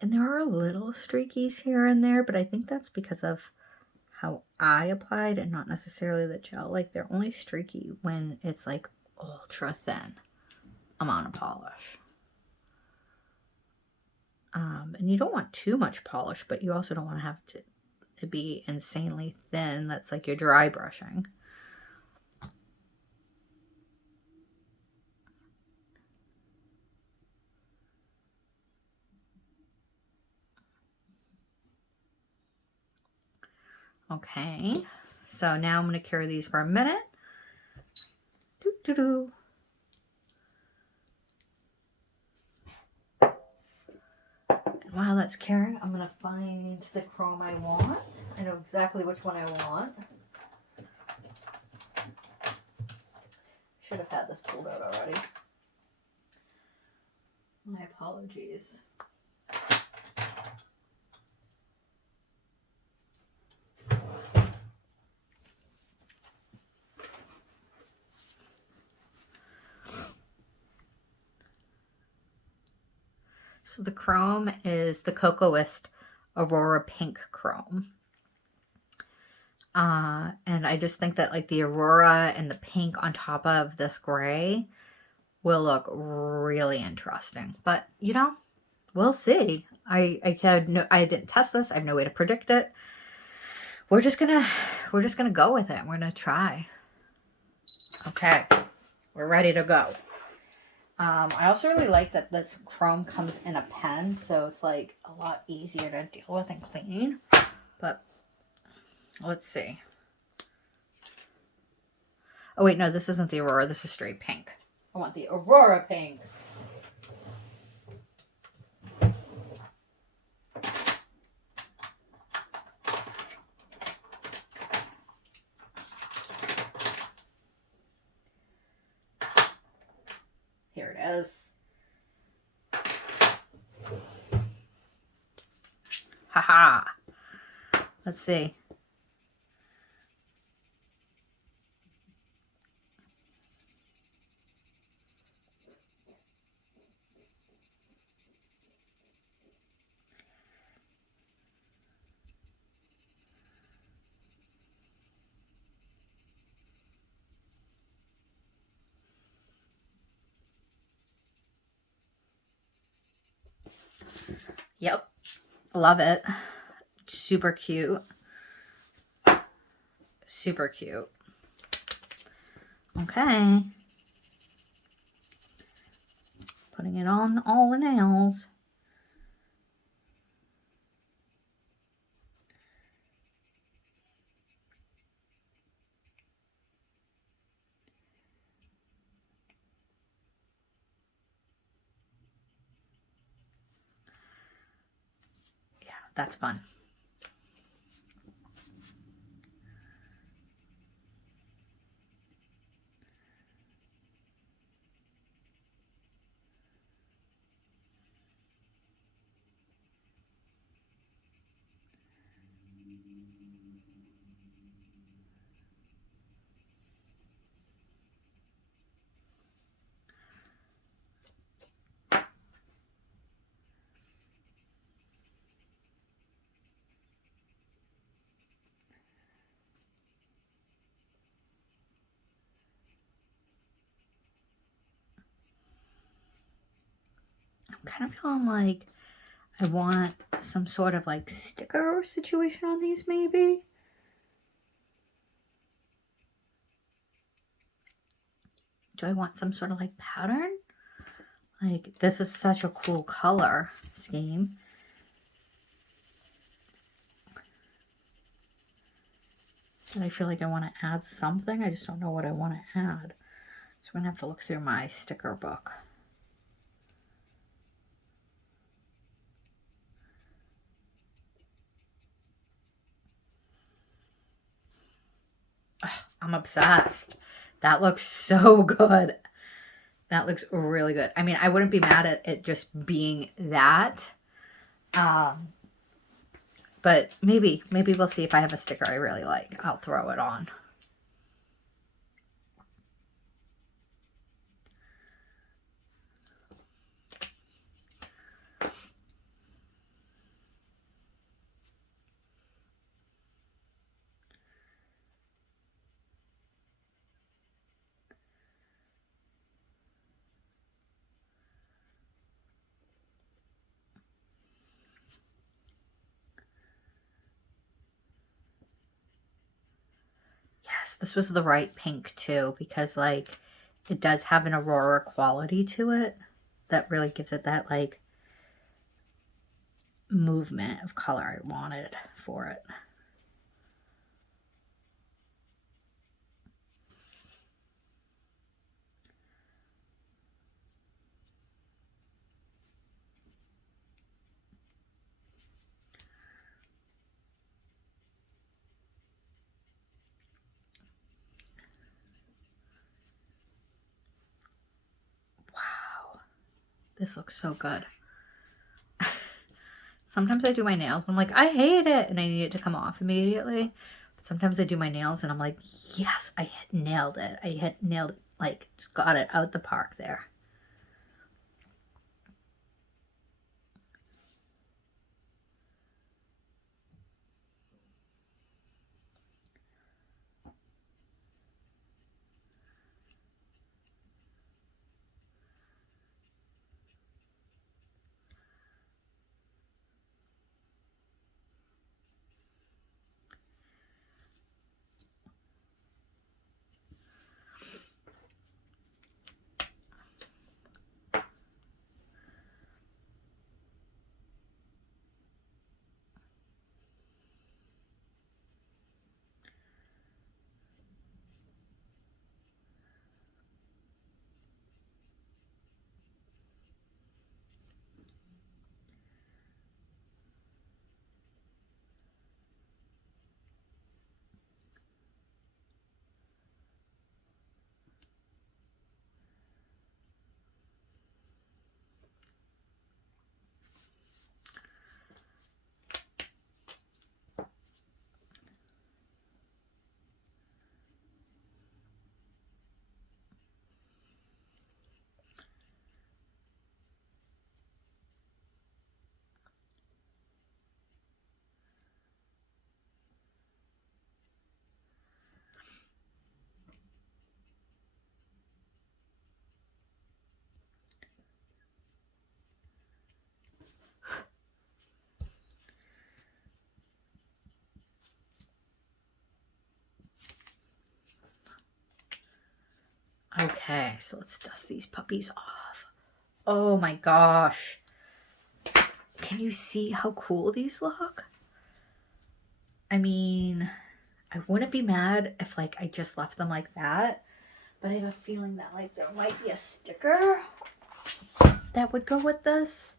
And there are little streakies here and there, but I think that's because of how I applied and not necessarily the gel. Like they're only streaky when it's like ultra thin. amount of polish. And you don't want too much polish, but you also don't want to have to be insanely thin. That's like you're dry brushing. Okay, so now I'm going to cure these for a minute. Doo-doo-doo. While that's curing, I'm going to find the chrome I want. I know exactly which one I want. Should have had this pulled out already. My apologies. So the chrome is the Kokoist Aurora Pink Chrome. And I just think that like the Aurora and the pink on top of this gray will look really interesting. But you know, we'll see. I didn't test this. I have no way to predict it. We're just gonna go with it. We're gonna try. Okay, we're ready to go. I also really like that this chrome comes in a pen, so it's like a lot easier to deal with and clean. But let's see. Oh wait, no, this isn't the Aurora. This is straight pink. I want the Aurora pink. Here it is. Haha. Let's see. Yep. Love it. Super cute. Super cute. Okay. Putting it on all the nails. Yeah, that's fun. I'm kind of feeling like I want some sort of like sticker situation on these maybe. Do I want some sort of like pattern? Like this is such a cool color scheme. But I feel like I want to add something. I just don't know what I want to add. So I'm going to have to look through my sticker book. Ugh, I'm obsessed. That looks so good. That looks really good. I mean, I wouldn't be mad at it just being that. But maybe we'll see if I have a sticker I really like. I'll throw it on. Yes, this was the right pink too, because like it does have an Aurora quality to it that really gives it that like movement of color I wanted for it. Wow, this looks so good. Sometimes I do my nails and I'm like, I hate it, and I need it to come off immediately. But sometimes I do my nails and I'm like, yes, I nailed it. I had nailed it, like just got it out the park there. Okay, so let's dust these puppies off. Oh my gosh. Can you see how cool these look? I mean, I wouldn't be mad if like I just left them like that, but I have a feeling that like there might be a sticker that would go with this.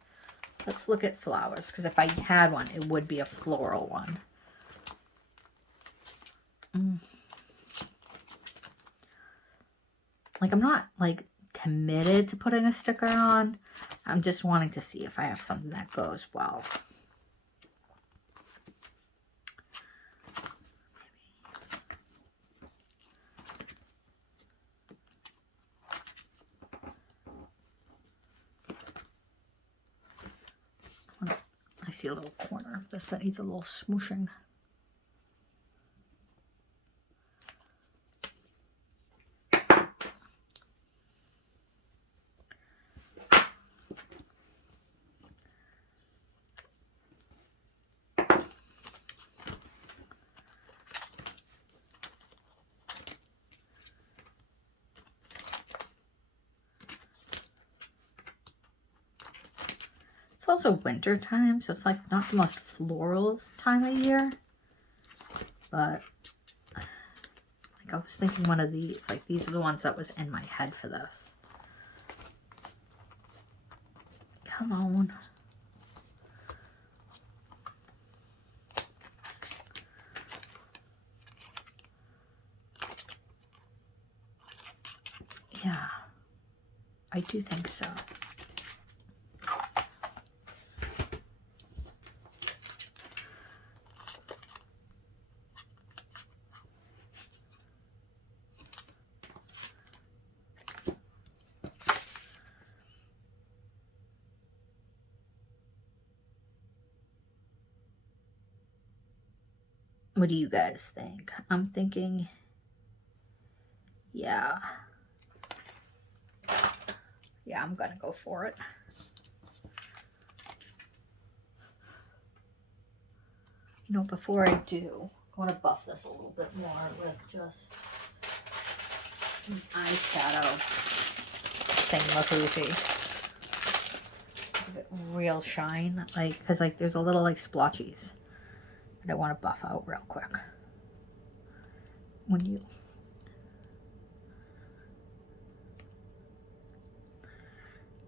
Let's look at flowers, because if I had one, it would be a floral one. Like, I'm not like committed to putting a sticker on. I'm just wanting to see if I have something that goes well. I see a little corner of this that needs a little smooshing. It's also winter time, so it's like not the most floral time of year. But like I was thinking one of these, like these are the ones that was in my head for this. Come on. Yeah, I do think so. What do you guys think? I'm thinking, yeah. Yeah, I'm gonna go for it. You know, before I do, I want to buff this a little bit more with just an eyeshadow thingamajiggy. Give it real shine, like, because like there's a little like splotchies that I want to buff out real quick. When you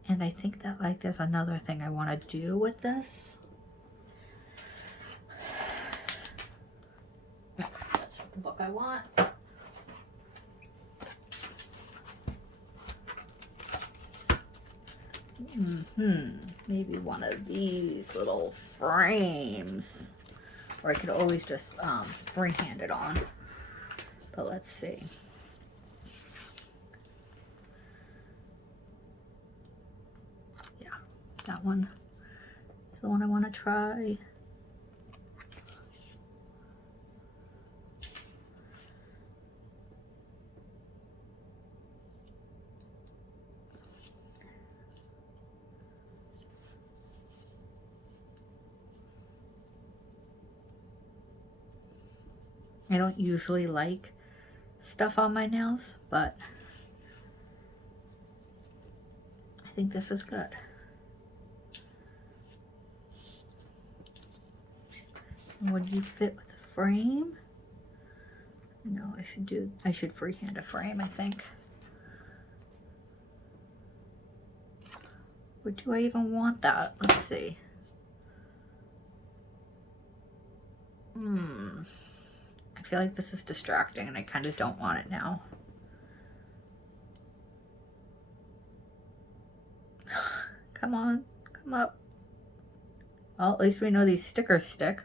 and I think that like there's another thing I want to do with this. That's what the book I want. Maybe one of these little frames, or I could always just freehand it on. But let's see. Yeah, that one is the one I want to try. I don't usually like stuff on my nails, but I think this is good. Would you fit with a frame? No, I should freehand a frame, I think. Or do I even want that? Let's see. I feel like this is distracting and I kind of don't want it now. Come on, come up. Well, at least we know these stickers stick.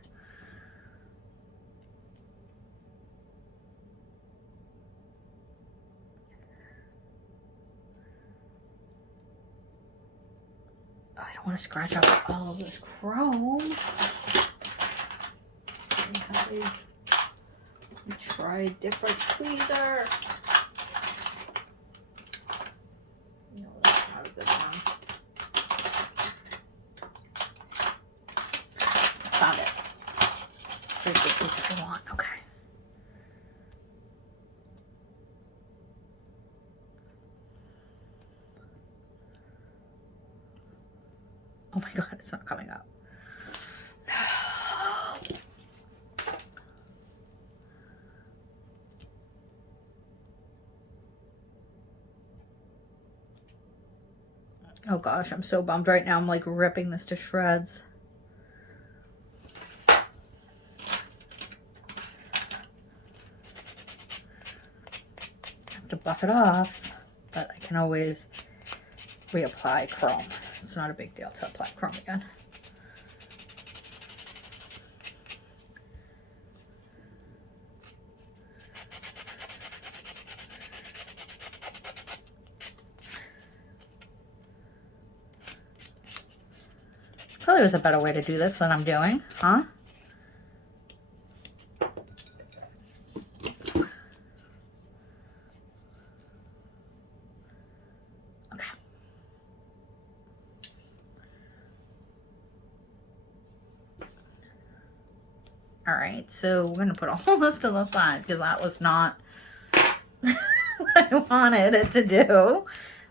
I don't want to scratch up all of this chrome. Try a different tweezer. No, that's not a good one. Found it. Here's the tweezer I want. Okay. Oh my god, it's not coming up. Oh gosh, I'm so bummed right now. I'm like ripping this to shreds. I have to buff it off, but I can always reapply chrome. It's not a big deal to apply chrome again. Probably was a better way to do this than I'm doing, huh? Okay. All right, so we're gonna put all this to the side because that was not what I wanted it to do.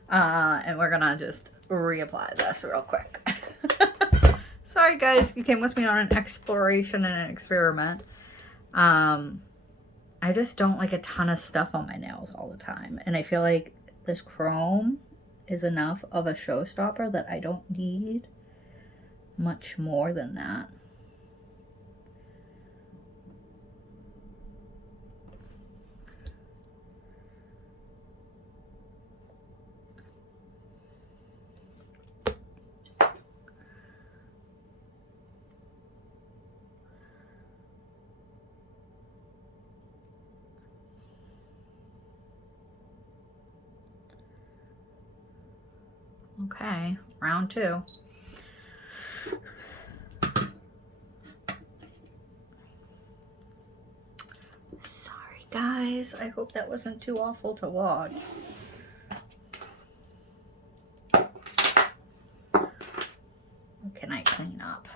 And we're gonna just reapply this real quick. Sorry guys, you came with me on an exploration and an experiment. I just don't like a ton of stuff on my nails all the time. And I feel like this chrome is enough of a showstopper that I don't need much more than that. Okay, round two. Sorry guys, I hope that wasn't too awful to watch. What can I clean up?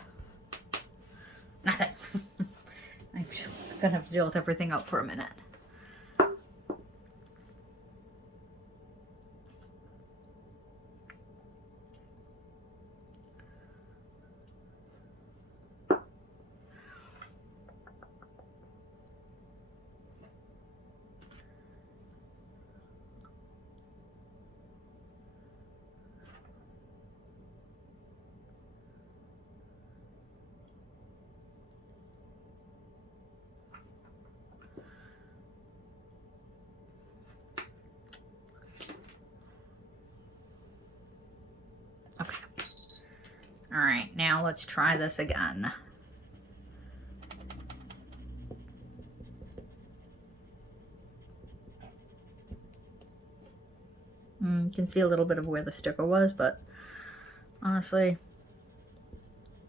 Nothing. I'm just gonna have to deal with everything out for a minute. Okay. All right, now let's try this again. You can see a little bit of where the sticker was, but honestly,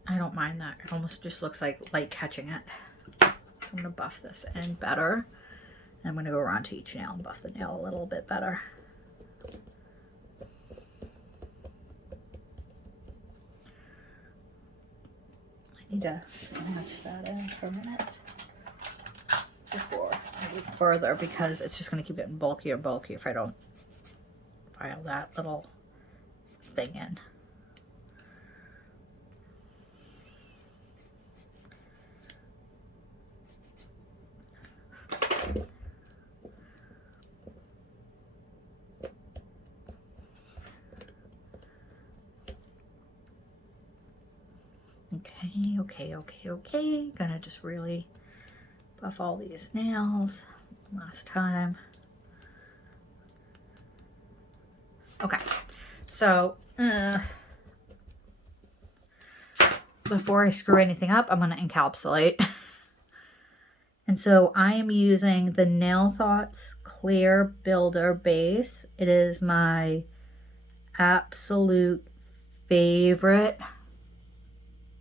I don't mind that. It almost just looks like light catching it. So I'm gonna buff this in better. And I'm gonna go around to each nail and buff the nail a little bit better. I need to snatch that in for a minute before I move further, because it's just gonna keep getting bulkier and bulkier if I don't file that little thing in. Okay. Gonna just really buff all these nails last time. Okay, so before I screw anything up, I'm gonna encapsulate. And so I am using the Nail Thoughts Clear Builder Base. It is my absolute favorite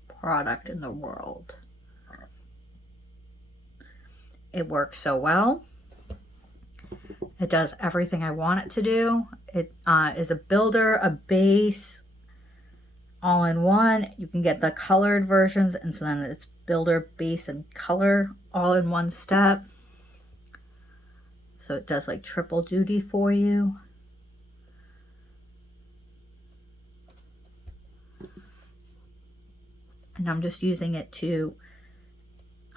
product in the world. It works so well. It does everything I want it to do. It is a builder, a base, all in one. You can get the colored versions, and so then it's builder, base, and color all in one step. So it does like triple duty for you. And I'm just using it to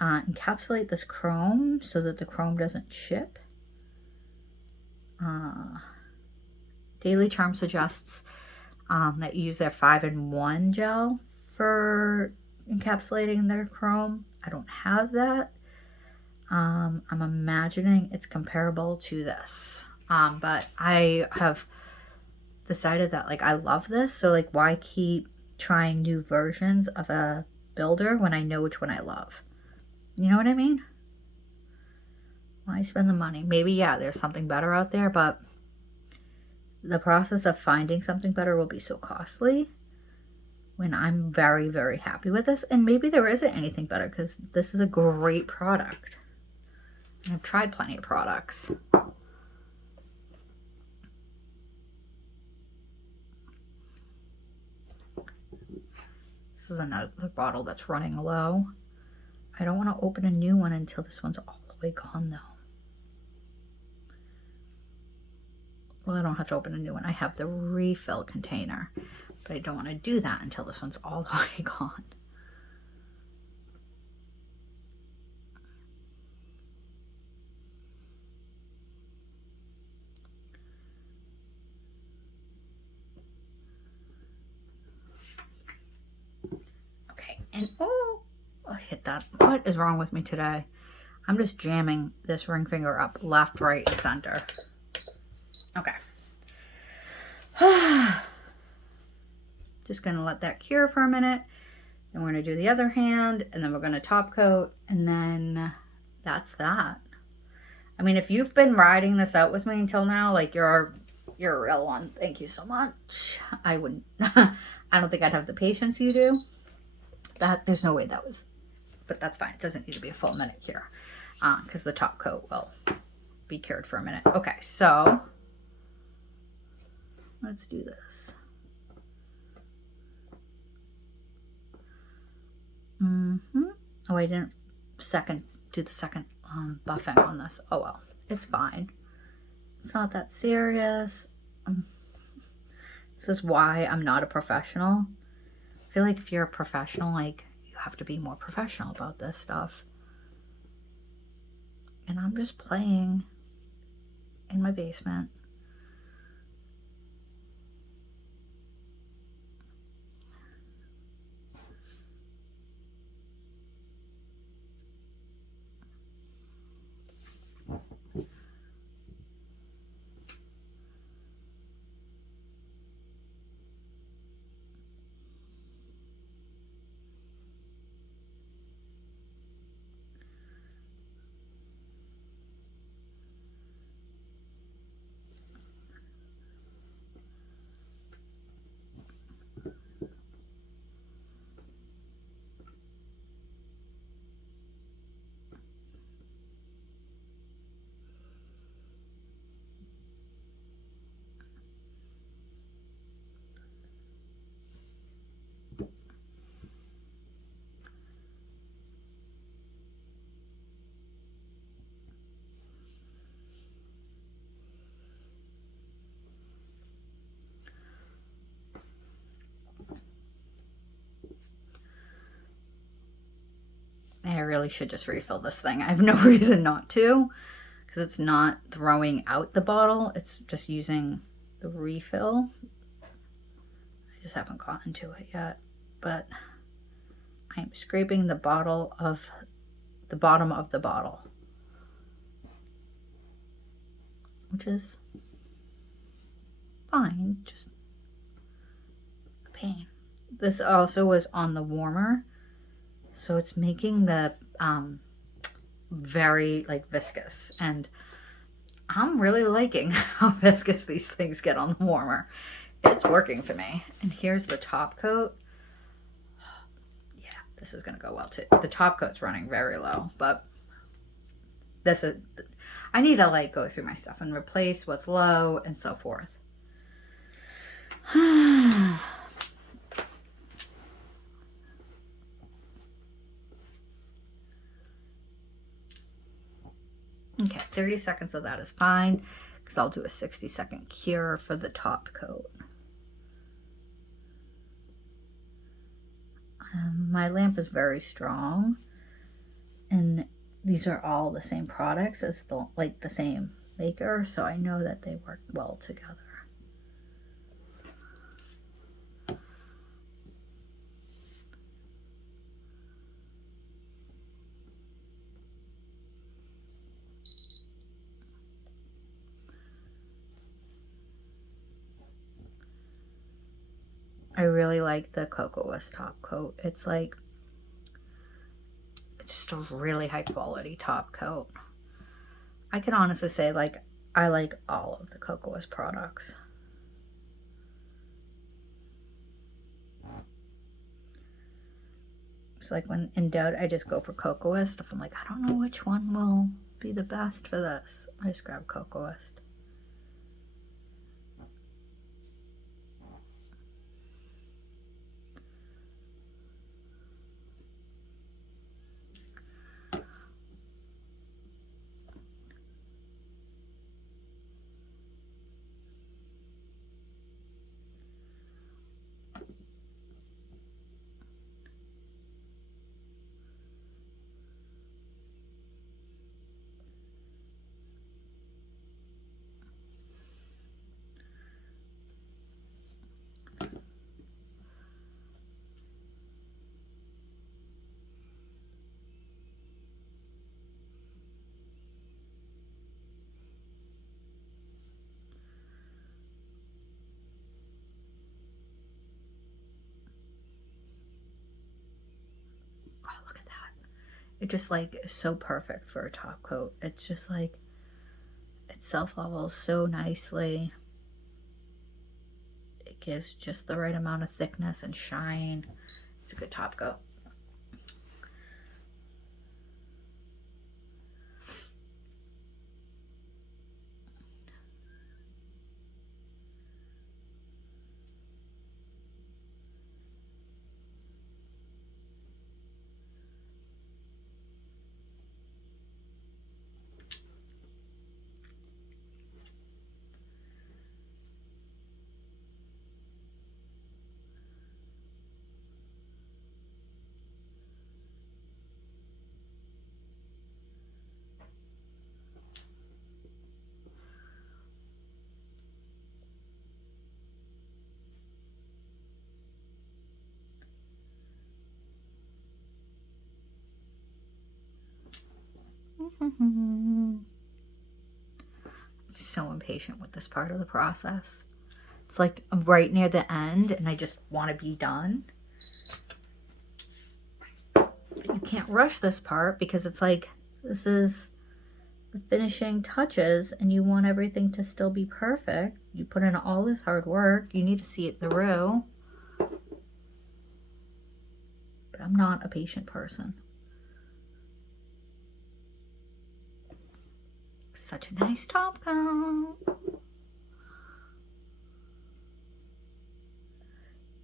encapsulate this chrome so that the chrome doesn't chip. Daily Charme suggests that you use their 5-in-1 gel for encapsulating their chrome. I don't have that. I'm imagining it's comparable to this. But I have decided that like I love this, so like why keep trying new versions of a builder when I know which one I love? You know what I mean? Why spend the money? Maybe, yeah, there's something better out there, but the process of finding something better will be so costly when I'm very, very happy with this. And maybe there isn't anything better, because this is a great product. And I've tried plenty of products. This is another bottle that's running low. I don't want to open a new one until this one's all the way gone, though. Well, I don't have to open a new one. I have the refill container, but I don't want to do that until this one's all the way gone. Okay, and oh, I hit that. What is wrong with me today? I'm just jamming this ring finger up left, right, and center. Okay. Just gonna let that cure for a minute. Then we're gonna do the other hand, and then we're gonna top coat, and then that's that. I mean, if you've been riding this out with me until now, like you're a real one. Thank you so much. I wouldn't, I don't think I'd have the patience you do. There's no way that was, but that's fine. It doesn't need to be a full minute cure, because the top coat will be cured for a minute. Okay, so let's do this. Oh, I didn't do the second buffing on this. Oh well, it's fine. It's not that serious. This is why I'm not a professional. I feel like if you're a professional, like, you have to be more professional about this stuff. And I'm just playing in my basement. I really should just refill this thing. I have no reason not to, because it's not throwing out the bottle. It's just using the refill. I just haven't gotten to it yet, but I'm scraping the bottom of the bottle, which is fine, just a pain. This also was on the warmer, so it's making the very like viscous, and I'm really liking how viscous these things get on the warmer. It's working for me. And here's the top coat. Yeah, this is gonna go well too. The top coat's running very low, but this is, I need to like go through my stuff and replace what's low and so forth. Okay, 30 seconds of that is fine, because I'll do a 60-second cure for the top coat. My lamp is very strong, and these are all the same products as the same maker, so I know that they work well together. I really like the Kokoist top coat. It's like, it's just a really high quality top coat. I can honestly say, like, I like all of the Kokoist products. So like when in doubt, I just go for Kokoist. If I'm like, I don't know which one will be the best for this, I just grab Kokoist. It just like is so perfect for a top coat. It's just like, it self-levels so nicely. It gives just the right amount of thickness and shine. It's a good top coat. I'm so impatient with this part of the process. It's like I'm right near the end and I just want to be done. But you can't rush this part because it's like, this is the finishing touches and you want everything to still be perfect. You put in all this hard work. You need to see it through. But I'm not a patient person. Such a nice top coat.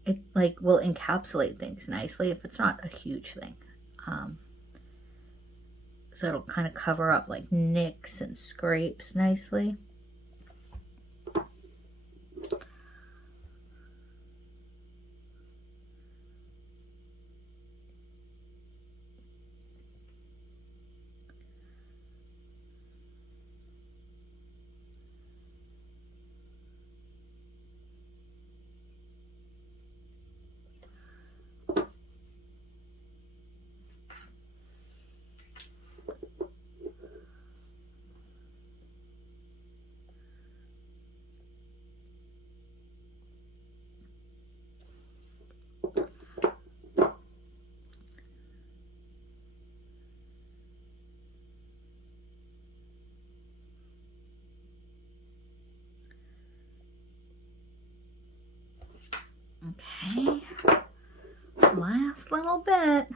It like will encapsulate things nicely if it's not a huge thing. So it'll kind of cover up like nicks and scrapes nicely. Okay, last little bit.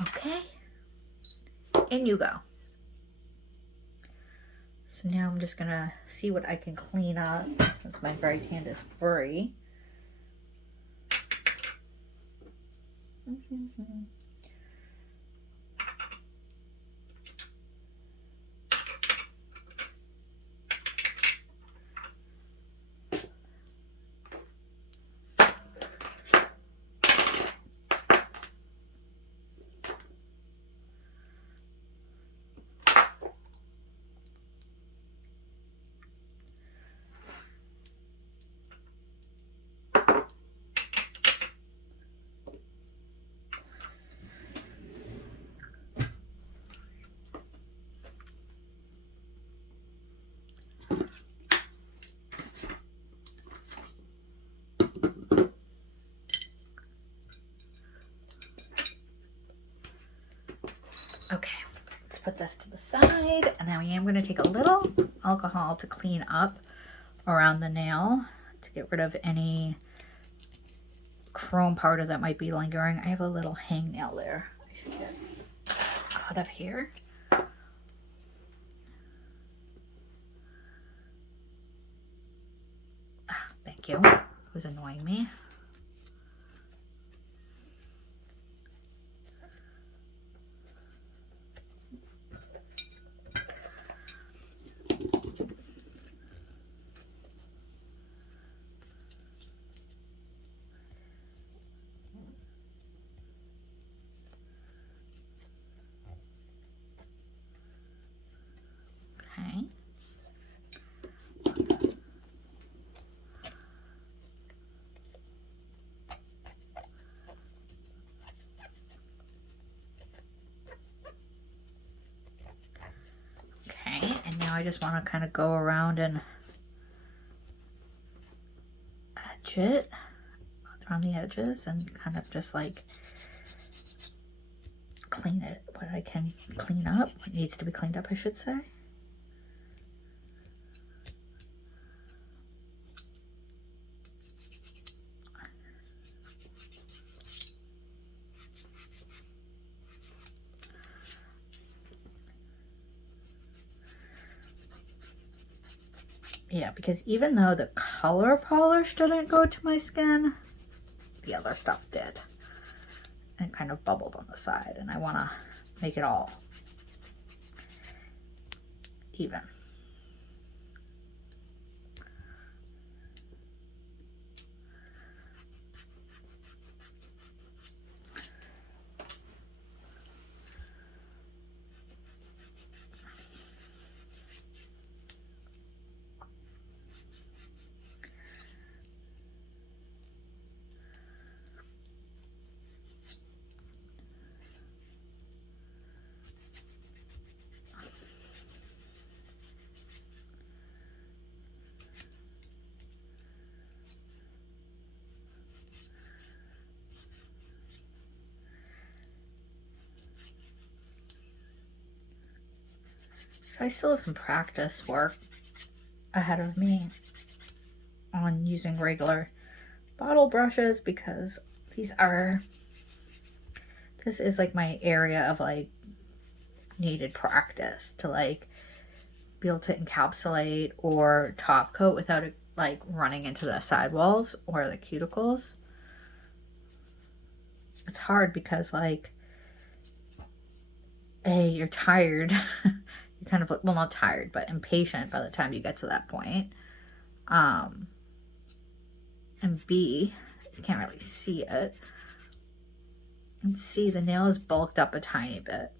Okay, in you go. So now I'm just gonna see what I can clean up since my right hand is free. Okay, let's put this to the side. And now I am going to take a little alcohol to clean up around the nail to get rid of any chrome powder that might be lingering. I have a little hangnail there. I should get out of here. Thank you. It was annoying me. Okay. Okay, and now I just want to kind of go around and edge it around the edges and kind of just like clean it. What I can clean up, what needs to be cleaned up, I should say. Yeah, because even though the color polish didn't go to my skin, the other stuff did. And kind of bubbled on the side. And I want to make it all even. So I still have some practice work ahead of me on using regular bottle brushes, because this is like my area of like needed practice to like be able to encapsulate or top coat without it like running into the sidewalls or the cuticles. It's hard because like, you're tired. You're kind of, well, not tired, but impatient by the time you get to that point. And B, you can't really see it. And C, the nail is bulked up a tiny bit.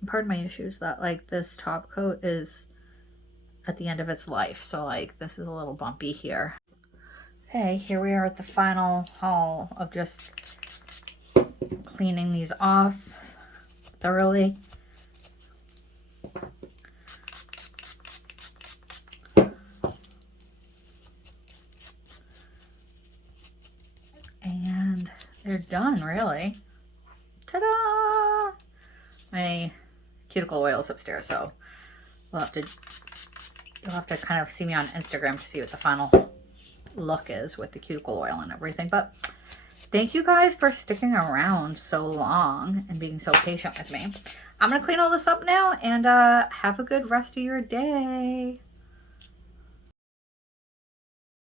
And part of my issue is that like this top coat is at the end of its life. So like this is a little bumpy here. Okay, here we are at the final haul of just cleaning these off thoroughly. And they're done, really. Ta-da! My cuticle oil is upstairs, so you'll have to kind of see me on Instagram to see what the final look is with the cuticle oil and everything. But thank you guys for sticking around so long and being so patient with me. I'm gonna clean all this up now, and have a good rest of your day.